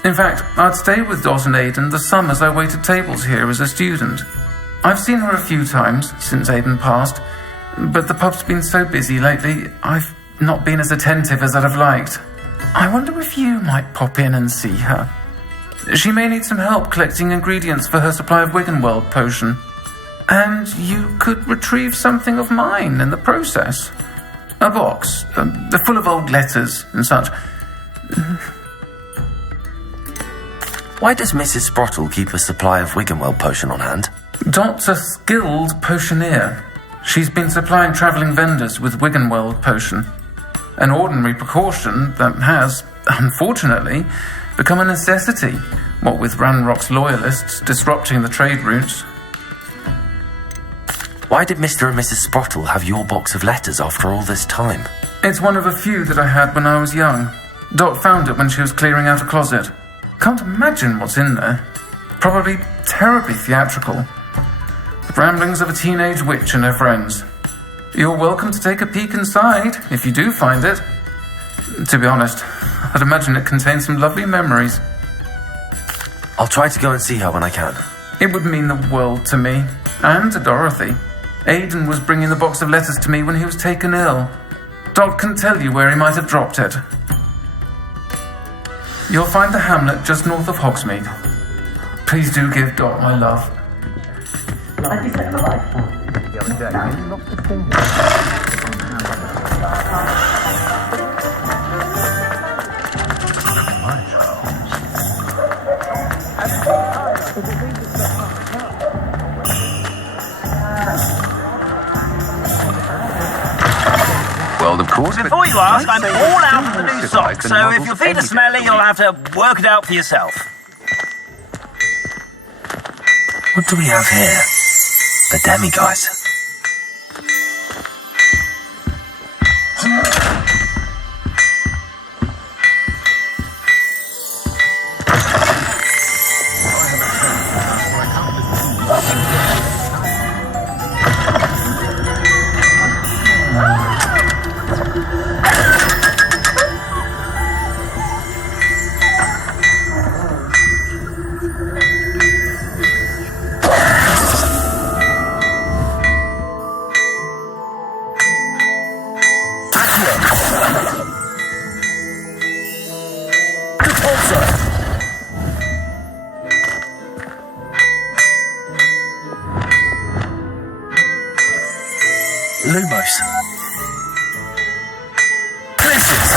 In fact, I'd stayed with Dot and Aidan the summers I waited tables here as a student. I've seen her a few times since Aidan passed, but the pub's been so busy lately, I've not been as attentive as I'd have liked. I wonder if you might pop in and see her. She may need some help collecting ingredients for her supply of Wiggenweld potion. And you could retrieve something of mine in the process. A box, full of old letters and such. Why does Mrs. Sprottle keep a supply of Wiggenweld potion on hand? Dot's a skilled potioneer. She's been supplying travelling vendors with Wiggenweld potion. An ordinary precaution that has, unfortunately, become a necessity, what with Ranrock's loyalists disrupting the trade routes. Why did Mr. and Mrs. Sprottle have your box of letters after all this time? It's one of a few that I had when I was young. Dot found it when she was clearing out a closet. Can't imagine what's in there. Probably terribly theatrical. The ramblings of a teenage witch and her friends. You're welcome to take a peek inside, if you do find it. To be honest, I'd imagine it contains some lovely memories. I'll try to go and see her when I can. It would mean the world to me, and to Dorothy. Aiden was bringing the box of letters to me when he was taken ill. Dot can tell you where he might have dropped it. You'll find the hamlet just north of Hogsmeade. Please do give Dot my love. Well, of course. Before you ask, I'm all out of the new socks, so if your feet are smelly, you'll have to work it out for yourself. What do we have here? The demi guys. Lumos. Clifford.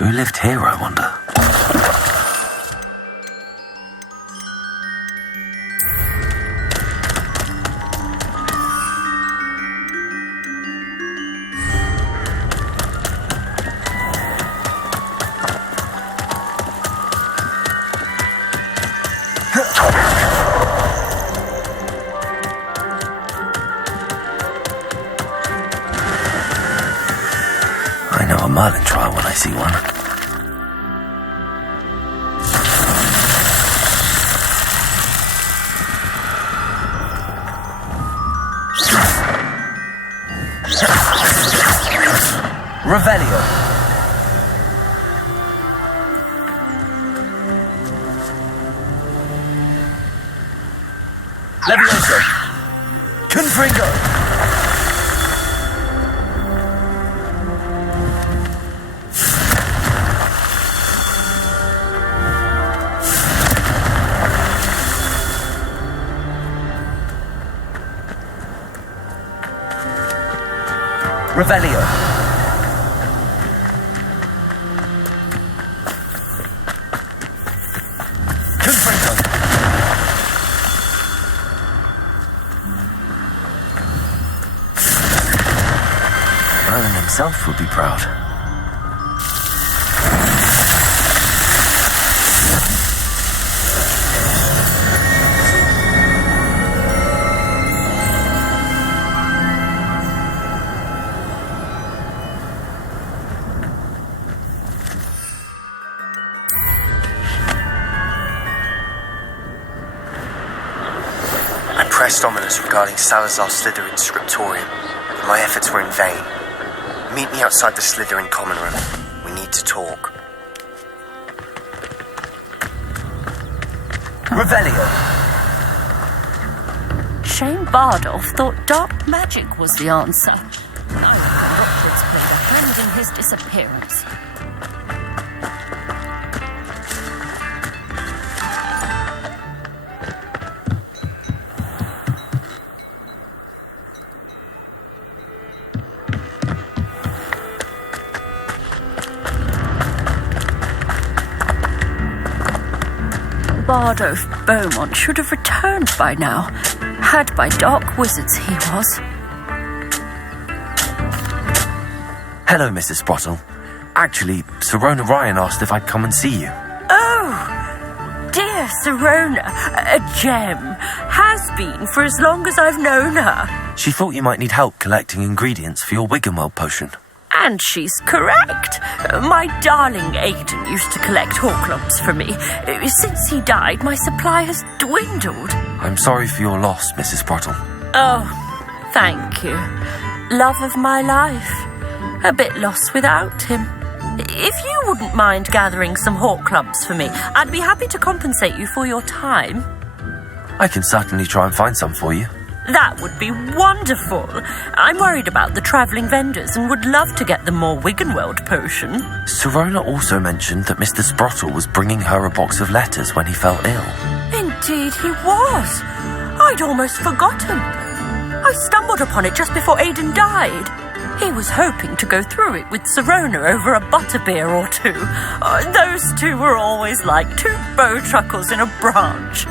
Who lived here, I wonder? I know a Merlin trial when I see one. Revelio. Levioso. Confringo. Revelio. Merlin himself would be proud. I pressed Ominous regarding Salazar Slytherin's scriptorium, but my efforts were in vain. Meet me outside the Slytherin common room. We need to talk. Revelio. Shane Bardolph thought dark magic was the answer. I reckon Rockwood's played a hand in his disappearance. Bardolph Beaumont should have returned by now. Had by dark wizards he was. Hello, Mrs. Sprottle. Actually, Sirona Ryan asked if I'd come and see you. Oh, dear Sirona, a gem. Has been for as long as I've known her. She thought you might need help collecting ingredients for your Wiggenweld potion. And she's correct. My darling Aidan used to collect Horklumps for me. Since he died, my supply has dwindled. I'm sorry for your loss, Mrs. Sprottle. Oh, thank you. Love of my life. A bit lost without him. If you wouldn't mind gathering some Horklumps for me, I'd be happy to compensate you for your time. I can certainly try and find some for you. That would be wonderful. I'm worried about the travelling vendors and would love to get them more Wiggenweld potion. Sirona also mentioned that Mr. Sprottle was bringing her a box of letters when he fell ill. Indeed he was. I'd almost forgotten. I stumbled upon it just before Aidan died. He was hoping to go through it with Sirona over a butterbeer or two. Those two were always like two bowtruckles in a branch.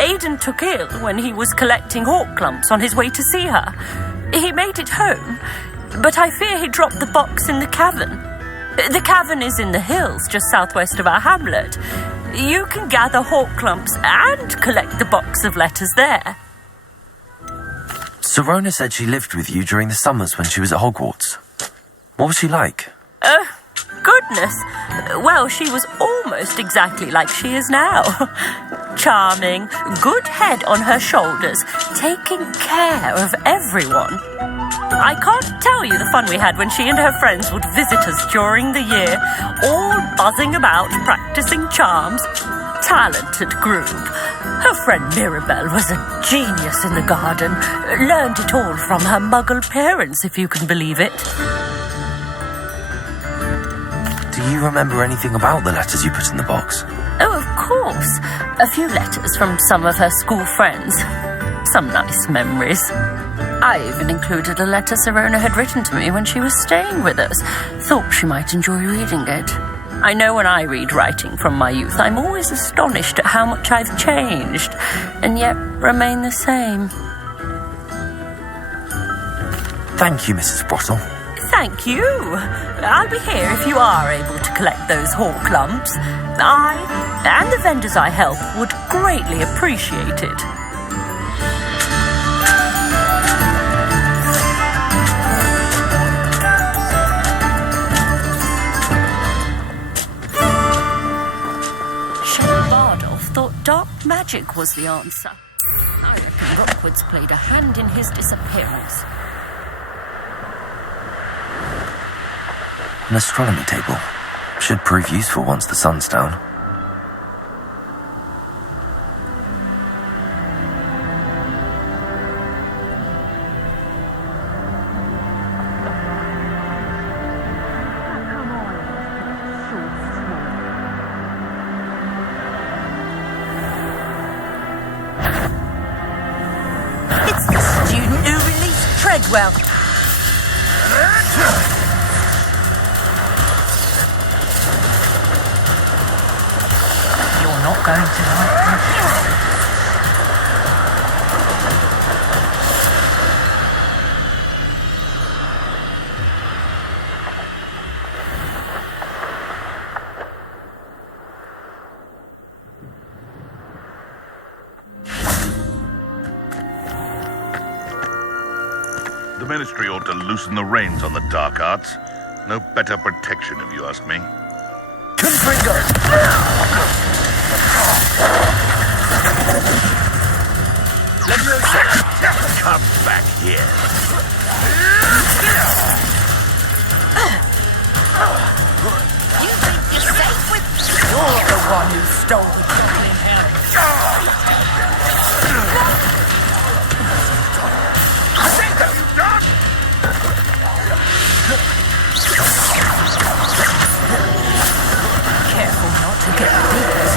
Aidan took ill when he was collecting Horklumps on his way to see her. He made it home, but I fear he dropped the box in the cavern. The cavern is in the hills just southwest of our hamlet. You can gather Horklumps and collect the box of letters there. Sirona said she lived with you during the summers when she was at Hogwarts. What was she like? Goodness. Well, she was almost exactly like she is now. Charming, good head on her shoulders, taking care of everyone. I can't tell you the fun we had when she and her friends would visit us during the year, all buzzing about, practicing charms. Talented group. Her friend Mirabelle was a genius in the garden. Learned it all from her muggle parents, if you can believe it. Do you remember anything about the letters you put in the box? Oh, of course. A few letters from some of her school friends. Some nice memories. I even included a letter Sirona had written to me when she was staying with us. Thought she might enjoy reading it. I know when I read writing from my youth, I'm always astonished at how much I've changed, and yet remain the same. Thank you, Mrs. Sprottle. Thank you. I'll be here if you are able to collect those Horklumps. I and the vendors I help would greatly appreciate it. Shane Bardolph thought dark magic was the answer. I reckon Rockwood's played a hand in his disappearance. An astronomy table. Should prove useful once the sun's down. It's the student who released Treadwell. You're not going to like this. The Ministry ought to loosen the reins on the dark arts. No better protection, if you ask me. Confringo! Come back here. You think you're safe with... You're the one who stole the goblin hand. Careful not to get bit.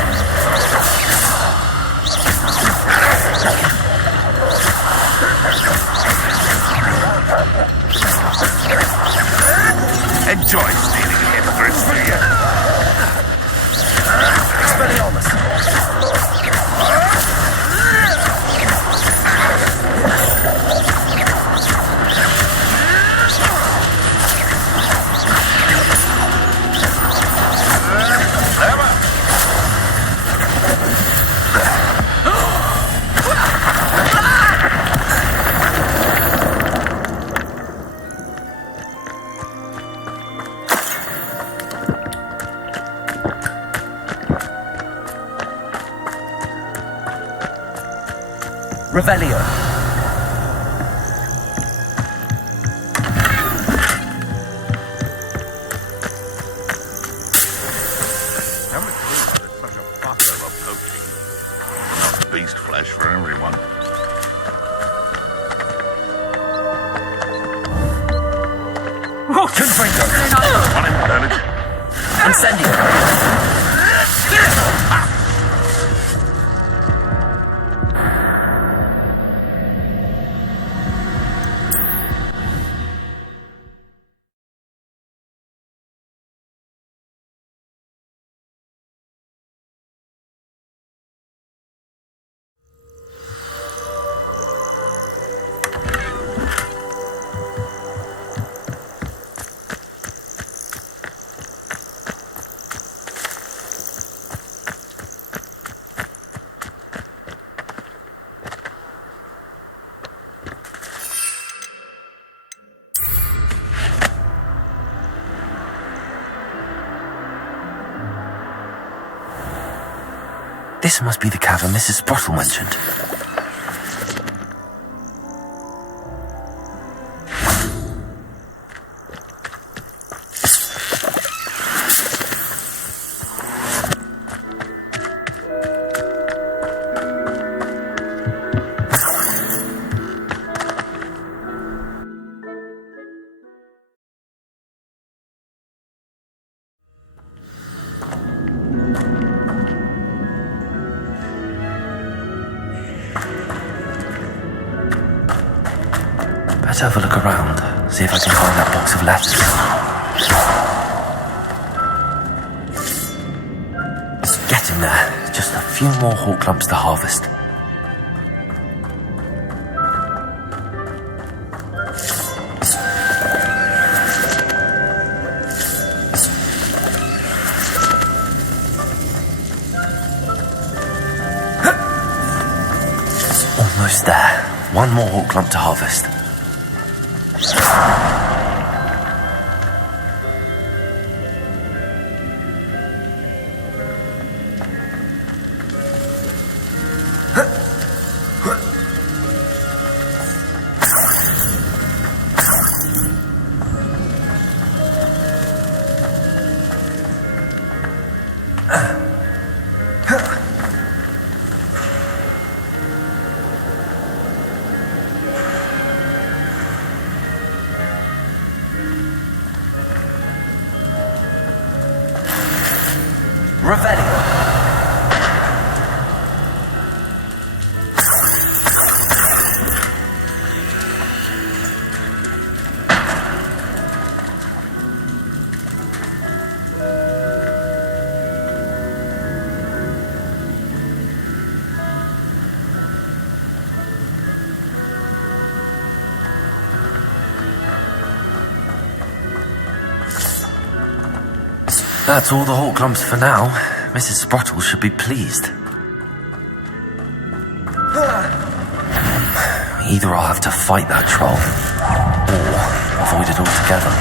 Enjoy stealing hypocrites, do you? Expelliarmus. Revelio. Haven't a clue why there's such a fuss over poaching. Enough beast flesh for everyone. Confringo. On him, damn it. Incendio. This must be the cavern Mrs. Sprottle mentioned. Let's have a look around, see if I can find that box of letters. Getting there, just a few more hawk lumps to harvest. Almost there. One more hawk lump to harvest. That's all the hawk lumps for now. Mrs. Sprottle should be pleased. Either I'll have to fight that troll, or avoid it altogether.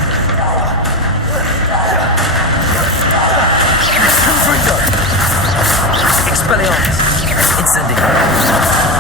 Expelliarmus. Incendio.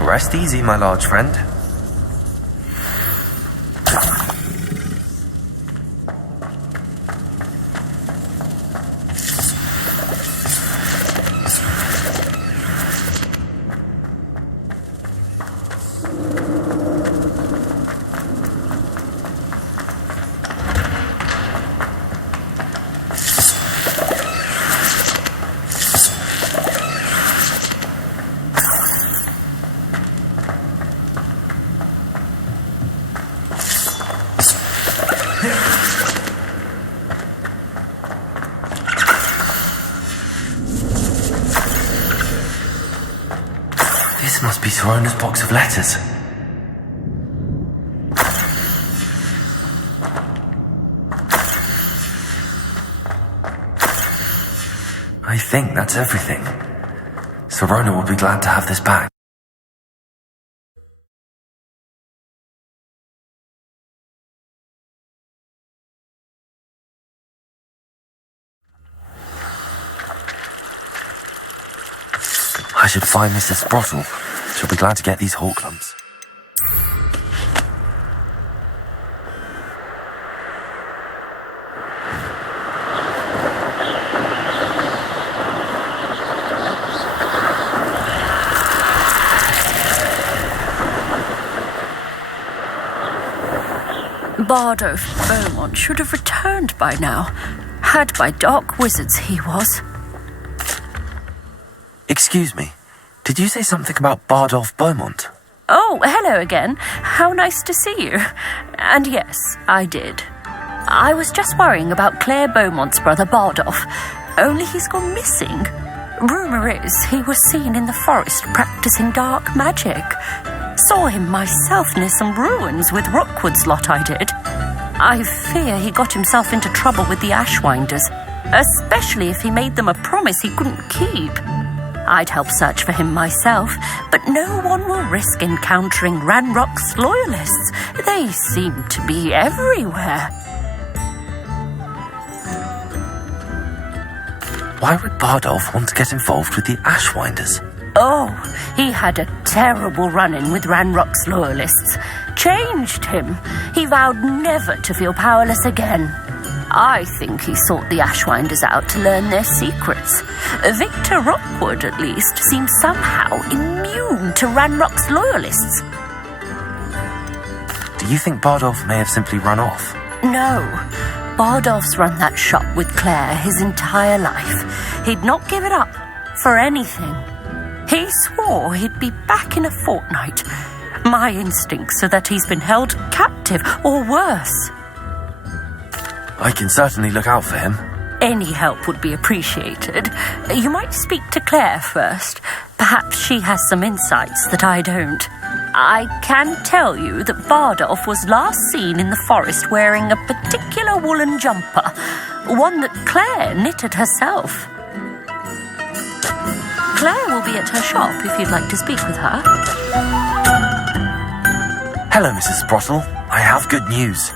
Rest easy, my large friend. This must be Sorona's box of letters. I think that's everything. Sorona will be glad to have this back. I should find Mrs. Sprottle. She'll be glad to get these hawk lumps. Bardo Beaumont should have returned by now. Had by dark wizards he was. Excuse me, did you say something about Bardolph Beaumont? Oh, hello again. How nice to see you. And yes, I did. I was just worrying about Claire Beaumont's brother Bardolph, only he's gone missing. Rumour is he was seen in the forest practicing dark magic. Saw him myself near some ruins with Rookwood's lot I did. I fear he got himself into trouble with the Ashwinders, especially if he made them a promise he couldn't keep. I'd help search for him myself, but no one will risk encountering Ranrock's loyalists. They seem to be everywhere. Why would Bardolph want to get involved with the Ashwinders? Oh, he had a terrible run-in with Ranrock's loyalists. Changed him. He vowed never to feel powerless again. I think he sought the Ashwinders out to learn their secrets. Victor Rookwood, at least, seems somehow immune to Ranrock's loyalists. Do you think Bardolph may have simply run off? No. Bardolph's run that shop with Claire his entire life. He'd not give it up for anything. He swore he'd be back in a fortnight. My instincts are that he's been held captive, or worse. I can certainly look out for him. Any help would be appreciated. You might speak to Claire first. Perhaps she has some insights that I don't. I can tell you that Bardolph was last seen in the forest wearing a particular woolen jumper, one that Claire knitted herself. Claire will be at her shop if you'd like to speak with her. Hello, Mrs. Sprottle. I have good news.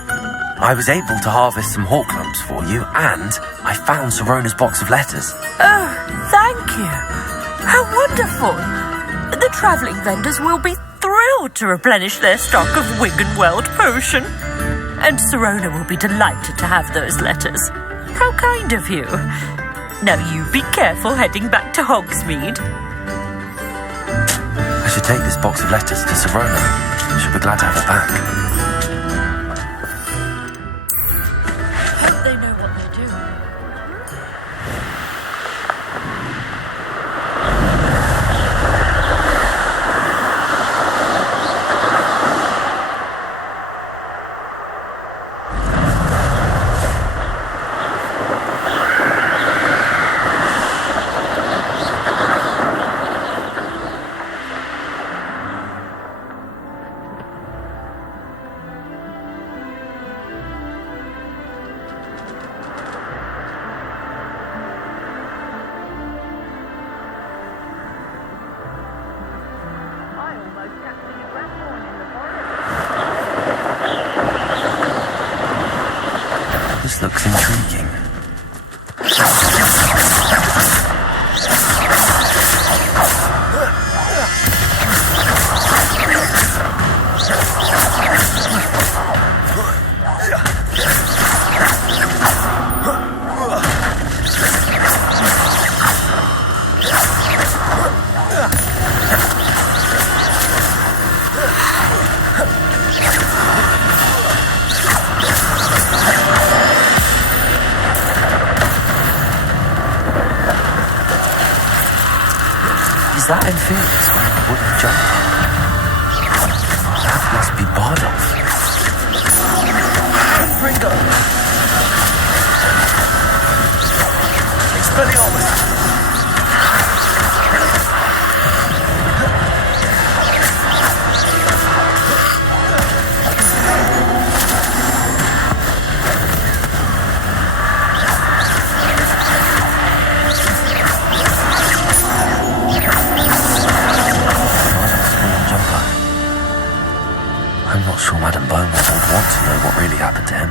I was able to harvest some hawk lumps for you, and I found Sorona's box of letters. Oh, thank you. How wonderful. The travelling vendors will be thrilled to replenish their stock of Wiggenweld potion. And Serona will be delighted to have those letters. How kind of you. Now you be careful heading back to Hogsmeade. I should take this box of letters to Serona. She'll be glad to have it back. Hope they know what they're doing. This looks intriguing. Is that Nvme's wearing a wooden jumper? That must be Bardolph. Ringo! Expelliarmus! I'm not sure Madam Beaumont would want to know what really happened to him.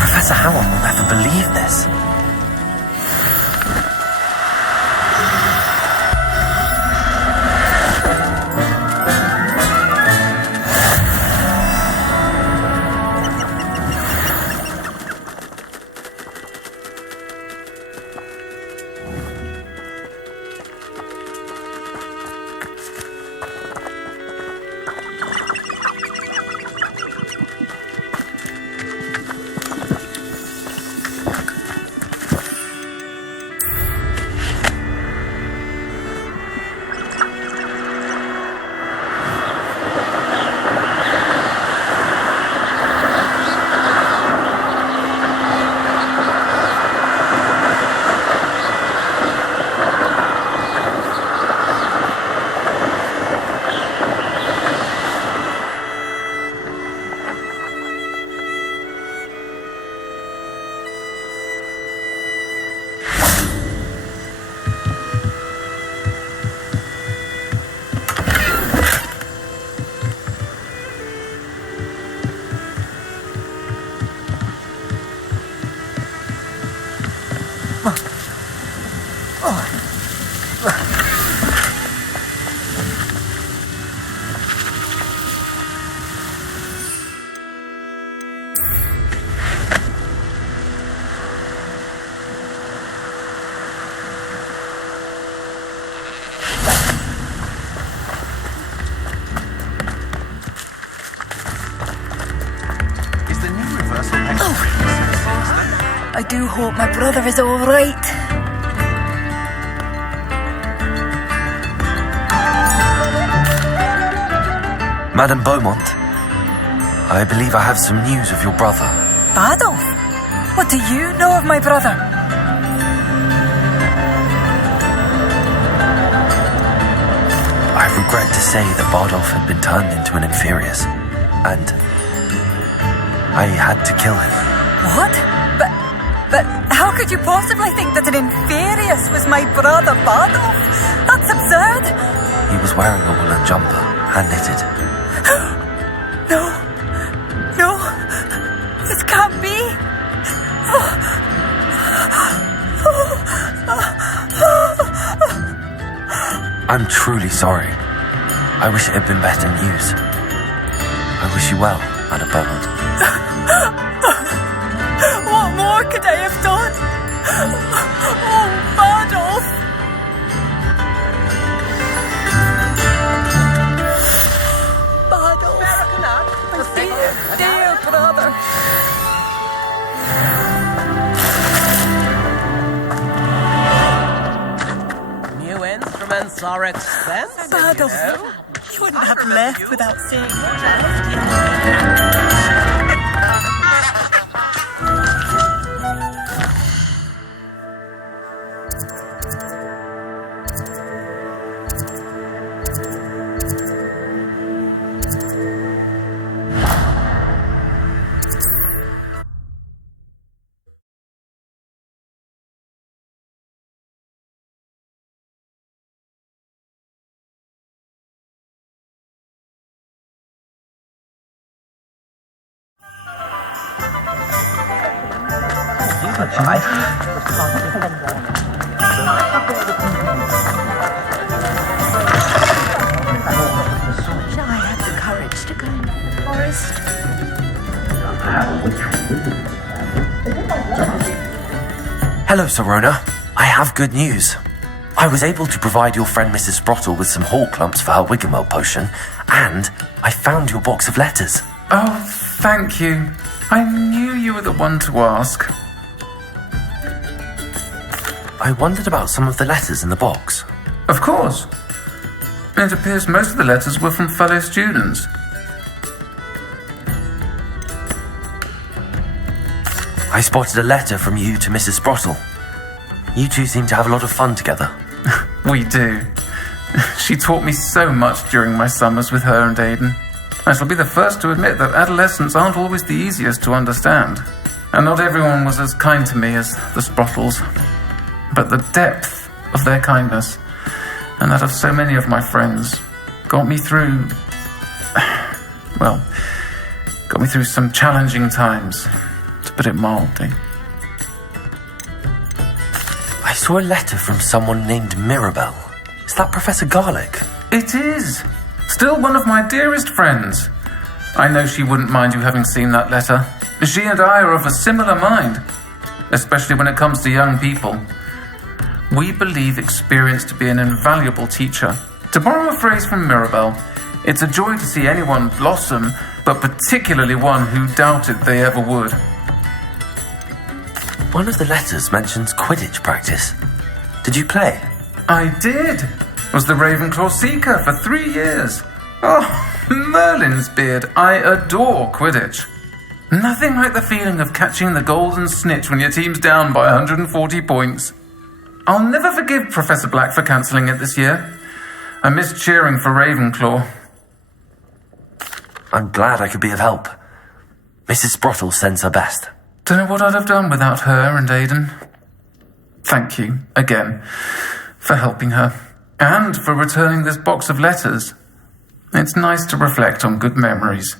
Professor Howard will never believe this. I do hope my brother is all right. Madame Beaumont, I believe I have some news of your brother. Adolf? What do you know of my brother? I regret to say that Bardolph had been turned into an Inferius, and I had to kill him. What? But how could you possibly think that an Inferius was my brother Bardolph? That's absurd. He was wearing a woolen jumper, hand-knitted. No, this can't be. I'm truly sorry. I wish it had been better news. I wish you well, Madame Beaumont. What more could I have done? Oh, Bardolph! Bardolph, my dear brother. New instruments are expensive, Bardolph, you know. you wouldn't have left without saying Shall I have the courage to go into the forest? Hello, Serona. I have good news. I was able to provide your friend Mrs. Sprottle with some hall clumps for her Wiggenweld potion, and I found your box of letters. Oh, thank you. I knew you were the one to ask. I wondered about some of the letters in the box. Of course. It appears most of the letters were from fellow students. I spotted a letter from you to Mrs. Sprottle. You two seem to have a lot of fun together. We do. She taught me so much during my summers with her and Aidan. I shall be the first to admit that adolescents aren't always the easiest to understand. And not everyone was as kind to me as the Sprottles. But the depth of their kindness, and that of so many of my friends, got me through some challenging times, to put it mildly. I saw a letter from someone named Mirabelle. Is that Professor Garlick? It is. Still one of my dearest friends. I know she wouldn't mind you having seen that letter. She and I are of a similar mind, especially when it comes to young people. We believe experience to be an invaluable teacher. To borrow a phrase from Mirabelle, it's a joy to see anyone blossom, but particularly one who doubted they ever would. One of the letters mentions Quidditch practice. Did you play? I did. Was the Ravenclaw Seeker for 3 years. Oh, Merlin's beard. I adore Quidditch. Nothing like the feeling of catching the golden snitch when your team's down by 140 points. I'll never forgive Professor Black for cancelling it this year. I missed cheering for Ravenclaw. I'm glad I could be of help. Mrs. Sprottle sends her best. Don't know what I'd have done without her and Aidan. Thank you, again, for helping her. And for returning this box of letters. It's nice to reflect on good memories.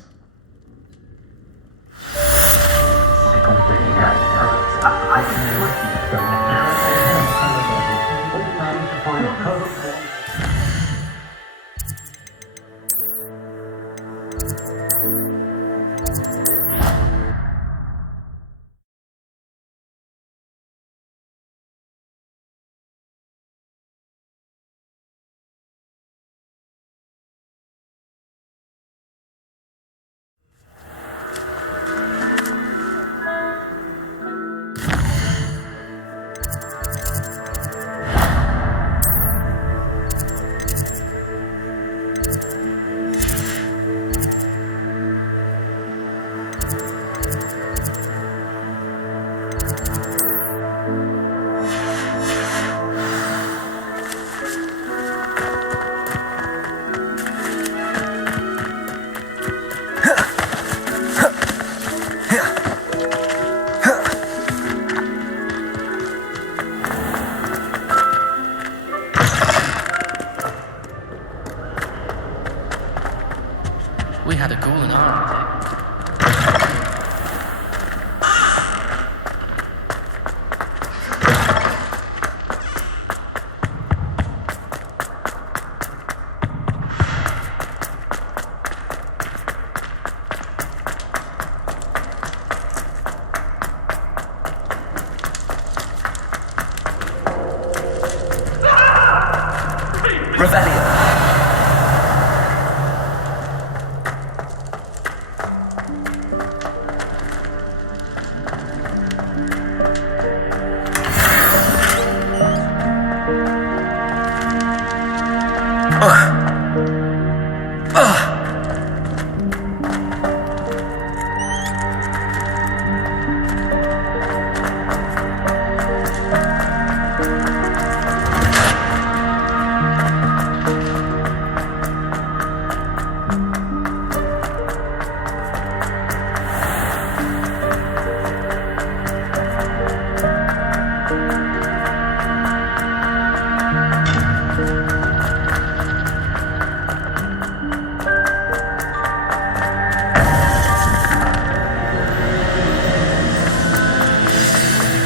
Revelio.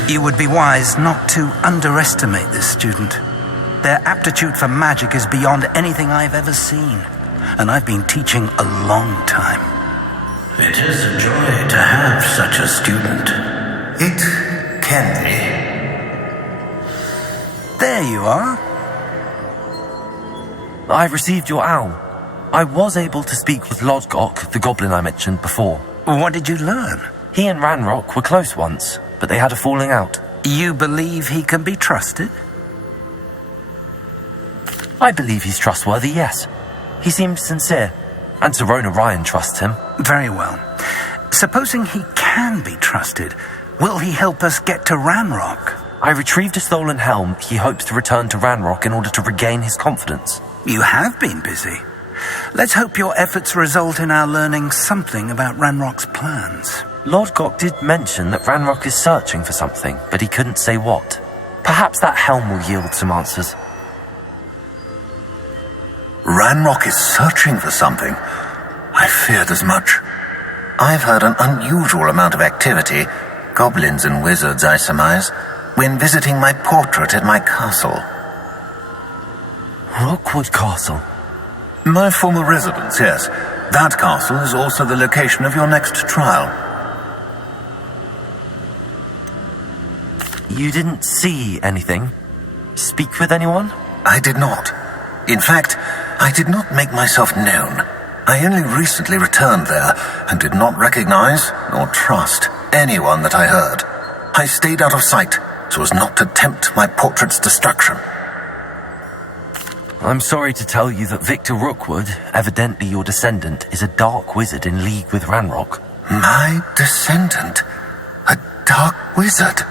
You would be wise not to underestimate this student. Their aptitude for magic is beyond anything I've ever seen, and I've been teaching a long time. It is a joy to have such a student. It can be. There you are. I received your owl. I was able to speak with Lodgok, the goblin I mentioned before. What did you learn? He and Ranrock were close once, but they had a falling out. You believe he can be trusted? I believe he's trustworthy, yes. He seems sincere, and Serona Ryan trusts him. Very well. Supposing he can be trusted, will he help us get to Ranrock? I retrieved a stolen helm. He hopes to return to Ranrock in order to regain his confidence. You have been busy. Let's hope your efforts result in our learning something about Ranrock's plans. Lodgok did mention that Ranrock is searching for something, but he couldn't say what. Perhaps that helm will yield some answers. Ranrock is searching for something. I feared as much. I've heard an unusual amount of activity, goblins and wizards, I surmise, when visiting my portrait at my castle. Rookwood Castle? My former residence, yes. That castle is also the location of your next trial. You didn't see anything? Speak with anyone? I did not. In fact, I did not make myself known. I only recently returned there and did not recognize nor trust anyone that I heard. I stayed out of sight so as not to tempt my portrait's destruction. I'm sorry to tell you that Victor Rookwood, evidently your descendant, is a dark wizard in league with Ranrock. My descendant? A dark wizard?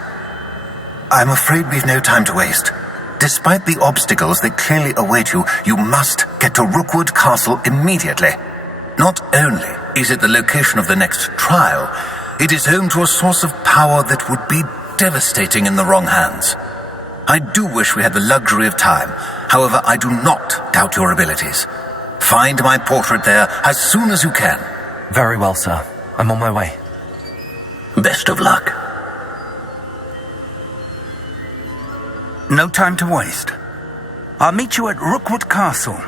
I'm afraid we've no time to waste. Despite the obstacles that clearly await you, you must get to Rookwood Castle immediately. Not only is it the location of the next trial, it is home to a source of power that would be devastating in the wrong hands. I do wish we had the luxury of time. However, I do not doubt your abilities. Find my portrait there as soon as you can. Very well, sir. I'm on my way. Best of luck. No time to waste. I'll meet you at Rookwood Castle.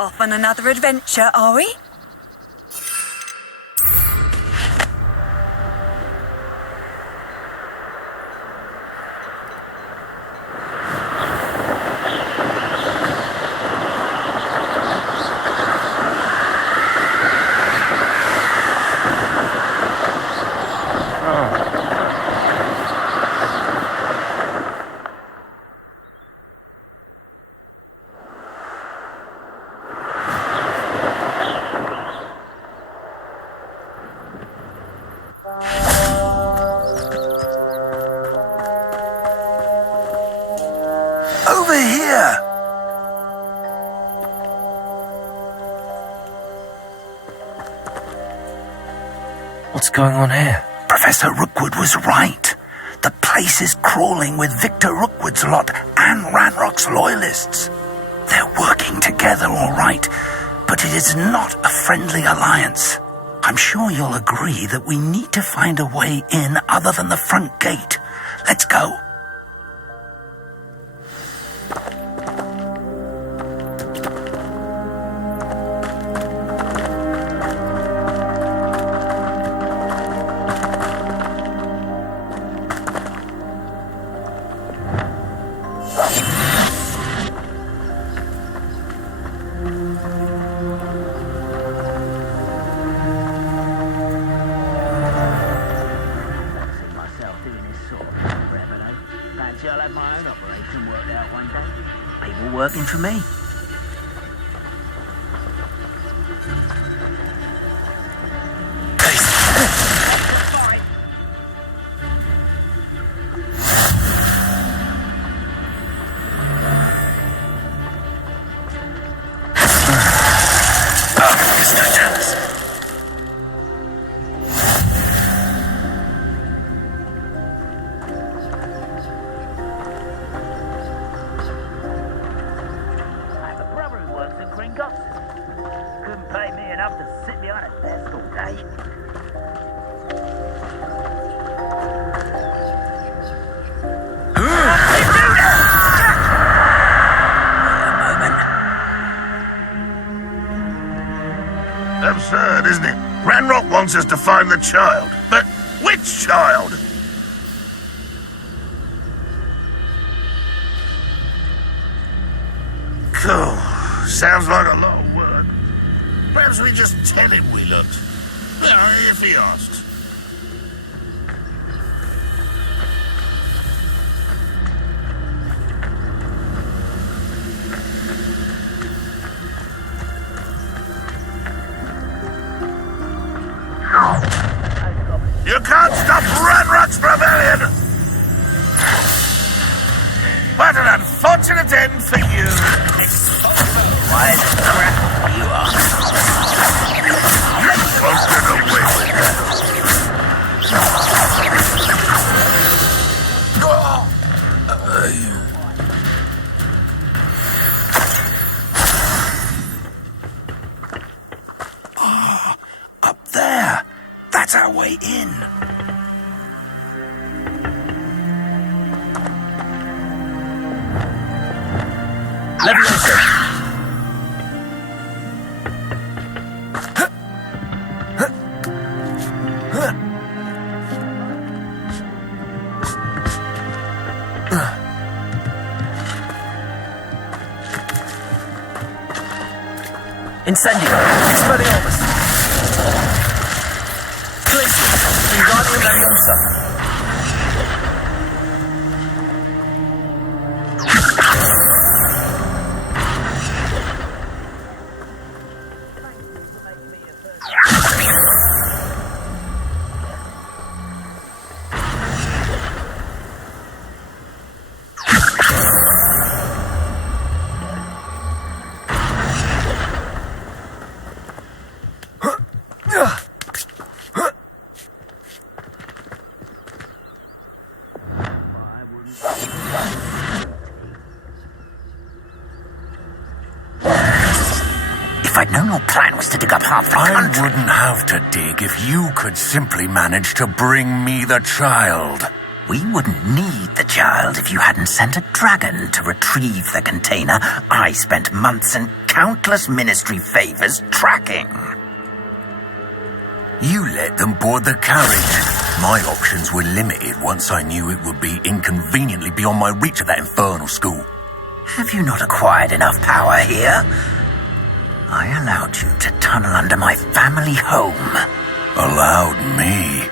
Off on another adventure, are we? Over here! What's going on here? Professor Rookwood was right. The place is crawling with Victor Rookwood's lot and Ranrock's loyalists. They're working together, all right, but it is not a friendly alliance. I'm sure you'll agree that we need to find a way in other than the front gate. Let's go. Working for me. Absurd, isn't it? Ranrock wants us to find the child. But which child? Cool. Sounds like a lot of work. Perhaps we just tell him we looked. Well, if he asks. You can't stop Ranrock's rebellion! What an unfortunate end for you! Why the crap you are? You won't get away with that. Up there! That's our way in. Leviosa. Incendio. Expelliarmus. Wingardium Leviosa. If I'd known your plan was to dig up half the country... I wouldn't have to dig if you could simply manage to bring me the child. We wouldn't need the child if you hadn't sent a dragon to retrieve the container I spent months and countless ministry favors tracking. You let them board the carriage. My options were limited once I knew it would be inconveniently beyond my reach at that infernal school. Have you not acquired enough power here? I allowed you to tunnel under my family home. Allowed me?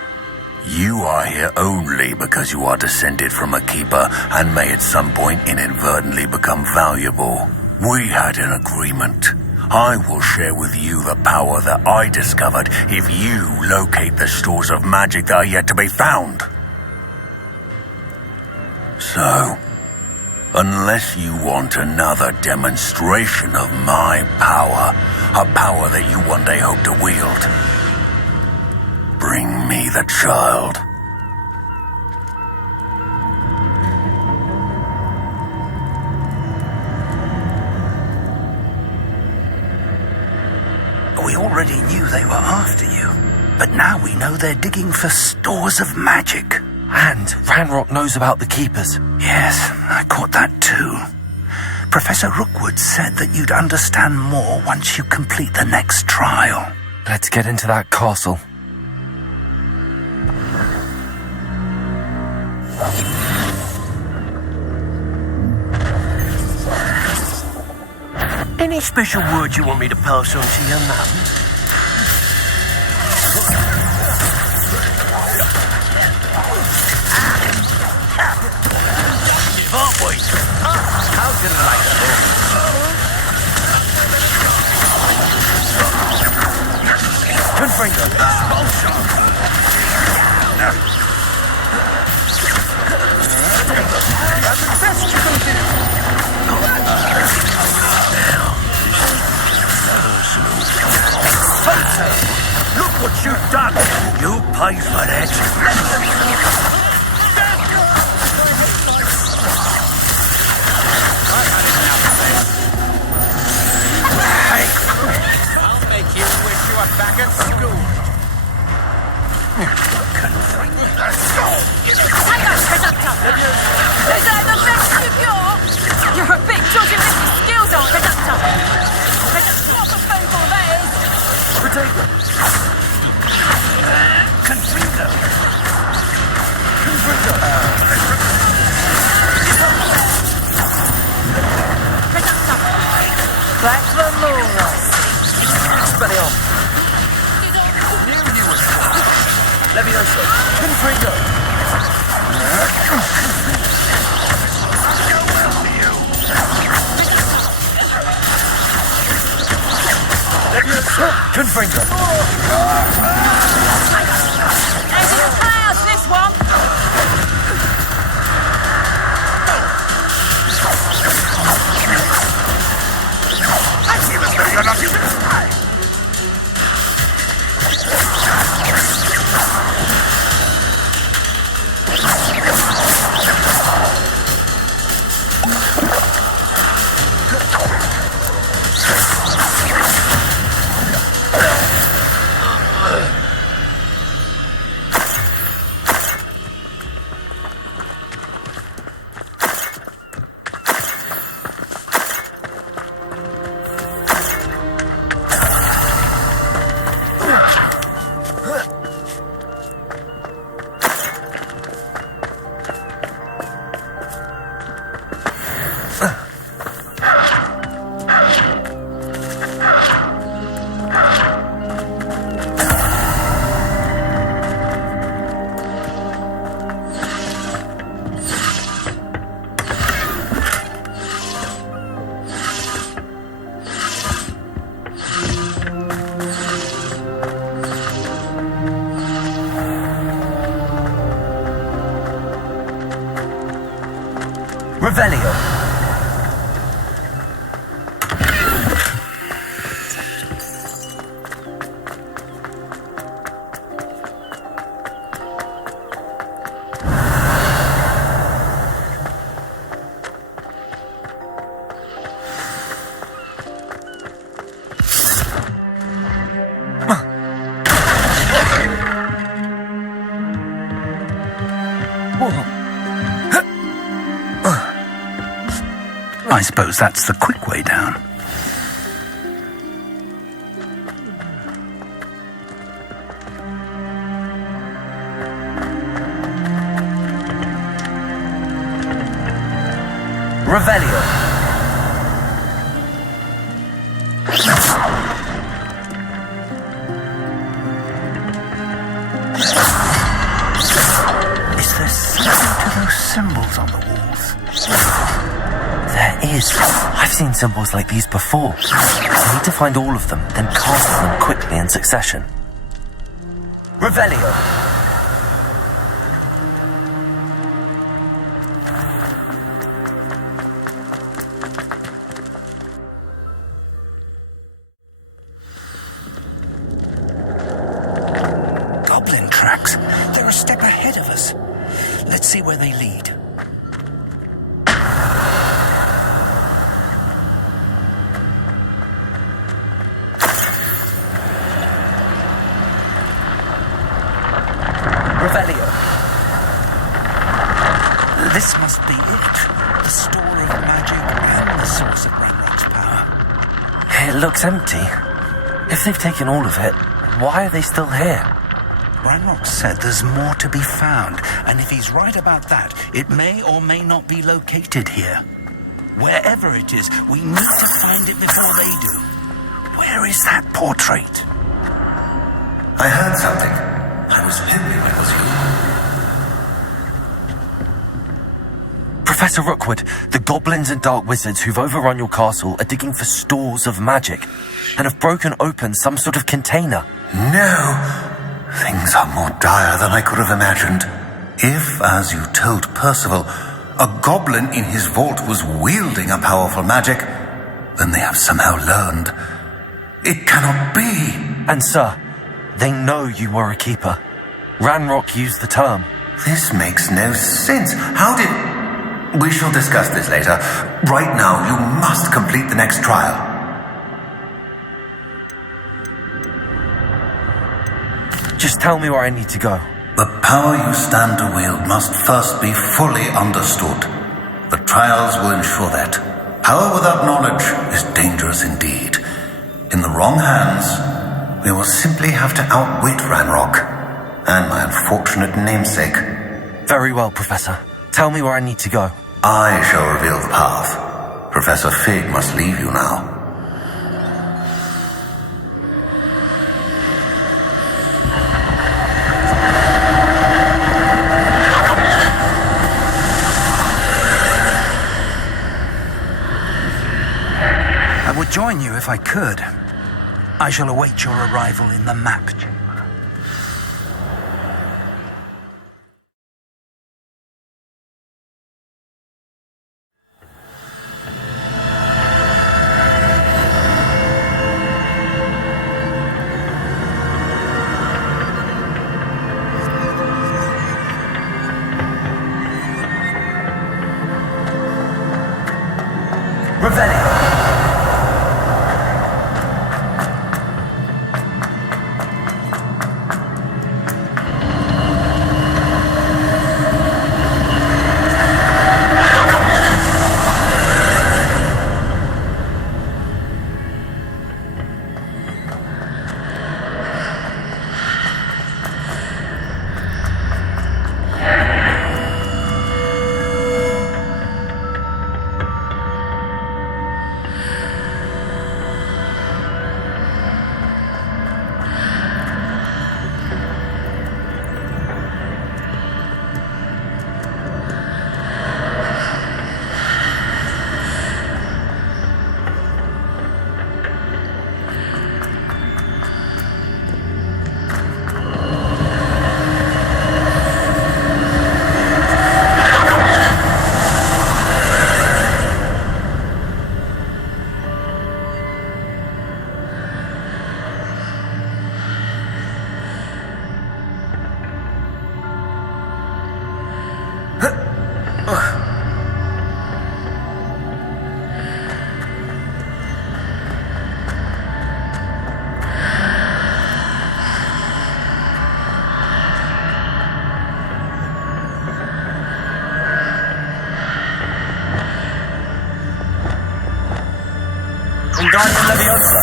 You are here only because you are descended from a keeper and may at some point inadvertently become valuable. We had an agreement. I will share with you the power that I discovered if you locate the stores of magic that are yet to be found. So, unless you want another demonstration of my power, a power that you one day hope to wield, bring me the child. We already knew they were after you, but now we know they're digging for stores of magic. And Ranrock knows about the Keepers. Yes, I caught that too. Professor Rookwood said that you'd understand more once you complete the next trial. Let's get into that castle. Any special words you want me to pass on to your mum? How can I like that? Confringo. That's the best you can do. Look what you've done! You pay for that! Hey! I'll make you wish you were back at school. Hang on, Conductor! Is that the best you've got? You're a bit judgy with your skills on, Conductor! What a phone call that is! Potato! Confringo! Confringo! Conductor! Back for more, I see. Spell it on. Knew you was Levioso. Confringo! Levioso. Confringo! Easy as clouds, this one! I feel as though you're not even trying. Revelio. I suppose that's the quick way down. Revelio. Is there something to those symbols on the walls? There is. I've seen symbols like these before. I need to find all of them, then cast them quickly in succession. Revelio. Goblin tracks. They're a step ahead of us. Let's see where they lead. Revelio. This must be it. The store of magic and the source of Ranrock's power. It looks empty. If they've taken all of it, why are they still here? Ranrock said there's more to be found, and if he's right about that, it may or may not be located here. Wherever it is, we need to find it before they do. Where is that portrait? I heard something. I was hoping it was you. Professor Rookwood, the goblins and dark wizards who've overrun your castle are digging for stores of magic and have broken open some sort of container. No. Things are more dire than I could have imagined. If, as you told Percival, a goblin in his vault was wielding a powerful magic, then they have somehow learned. It cannot be. And sir, they know you were a keeper. Ranrock used the term. This makes no sense. How did... We shall discuss this later. Right now, you must complete the next trial. Just tell me where I need to go. The power you stand to wield must first be fully understood. The trials will ensure that. Power without knowledge is dangerous indeed. In the wrong hands, we will simply have to outwit Ranrock and my unfortunate namesake. Very well, Professor. Tell me where I need to go. I shall reveal the path. Professor Fig must leave you now. I would join you if I could. I shall await your arrival in the map chamber. Wingardium Leviosa.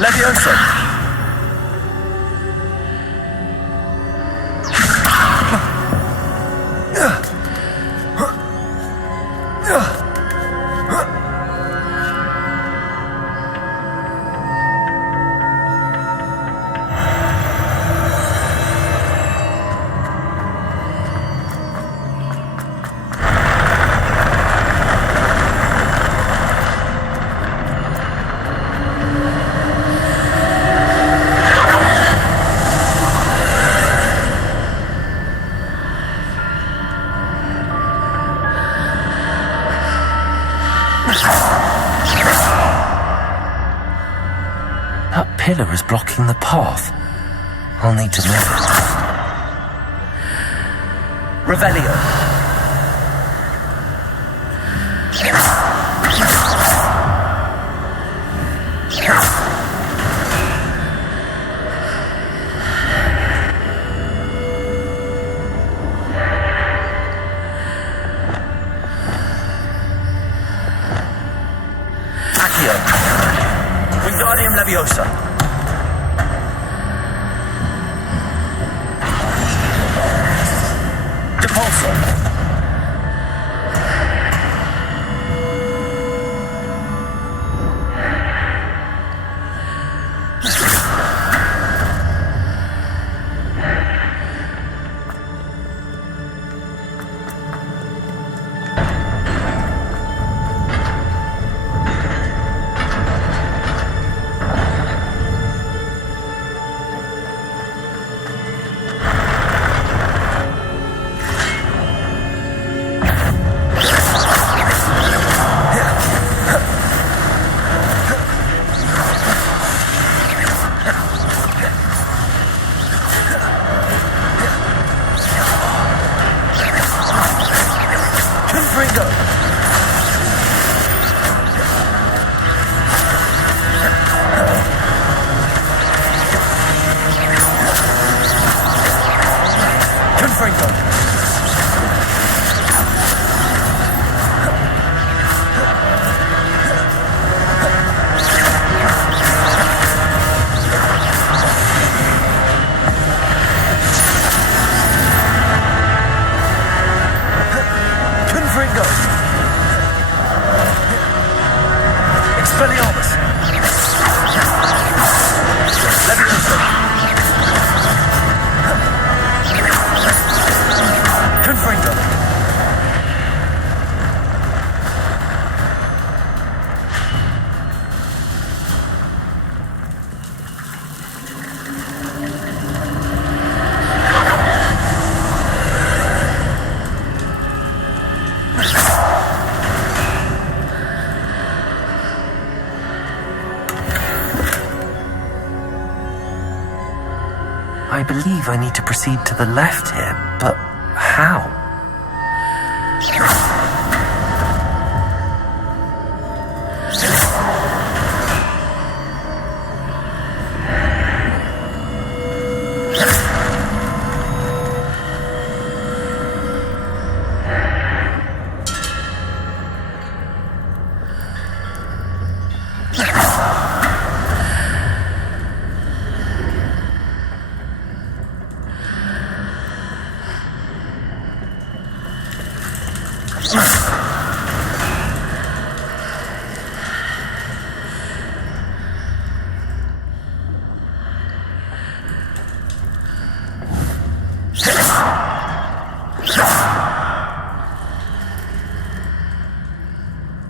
Leviosa. That pillar is blocking the path. I'll need to move it. Revelio. Accio. Wingardium Leviosa. Depulso. I believe I need to proceed to the left here, but how?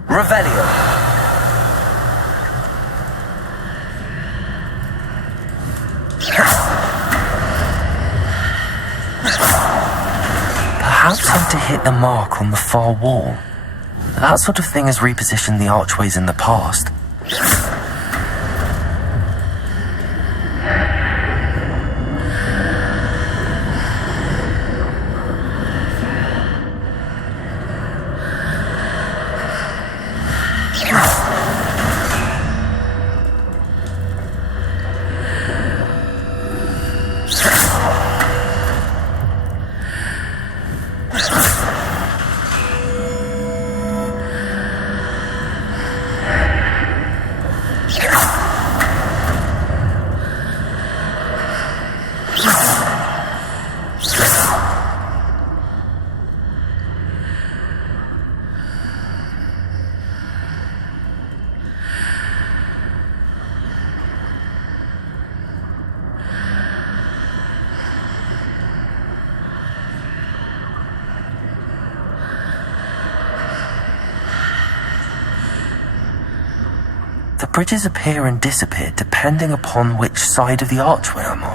Revelio. Perhaps I'm to hit the mark on the far wall. That sort of thing has repositioned the archways in the past. bridges appear and disappear depending upon which side of the archway I'm on.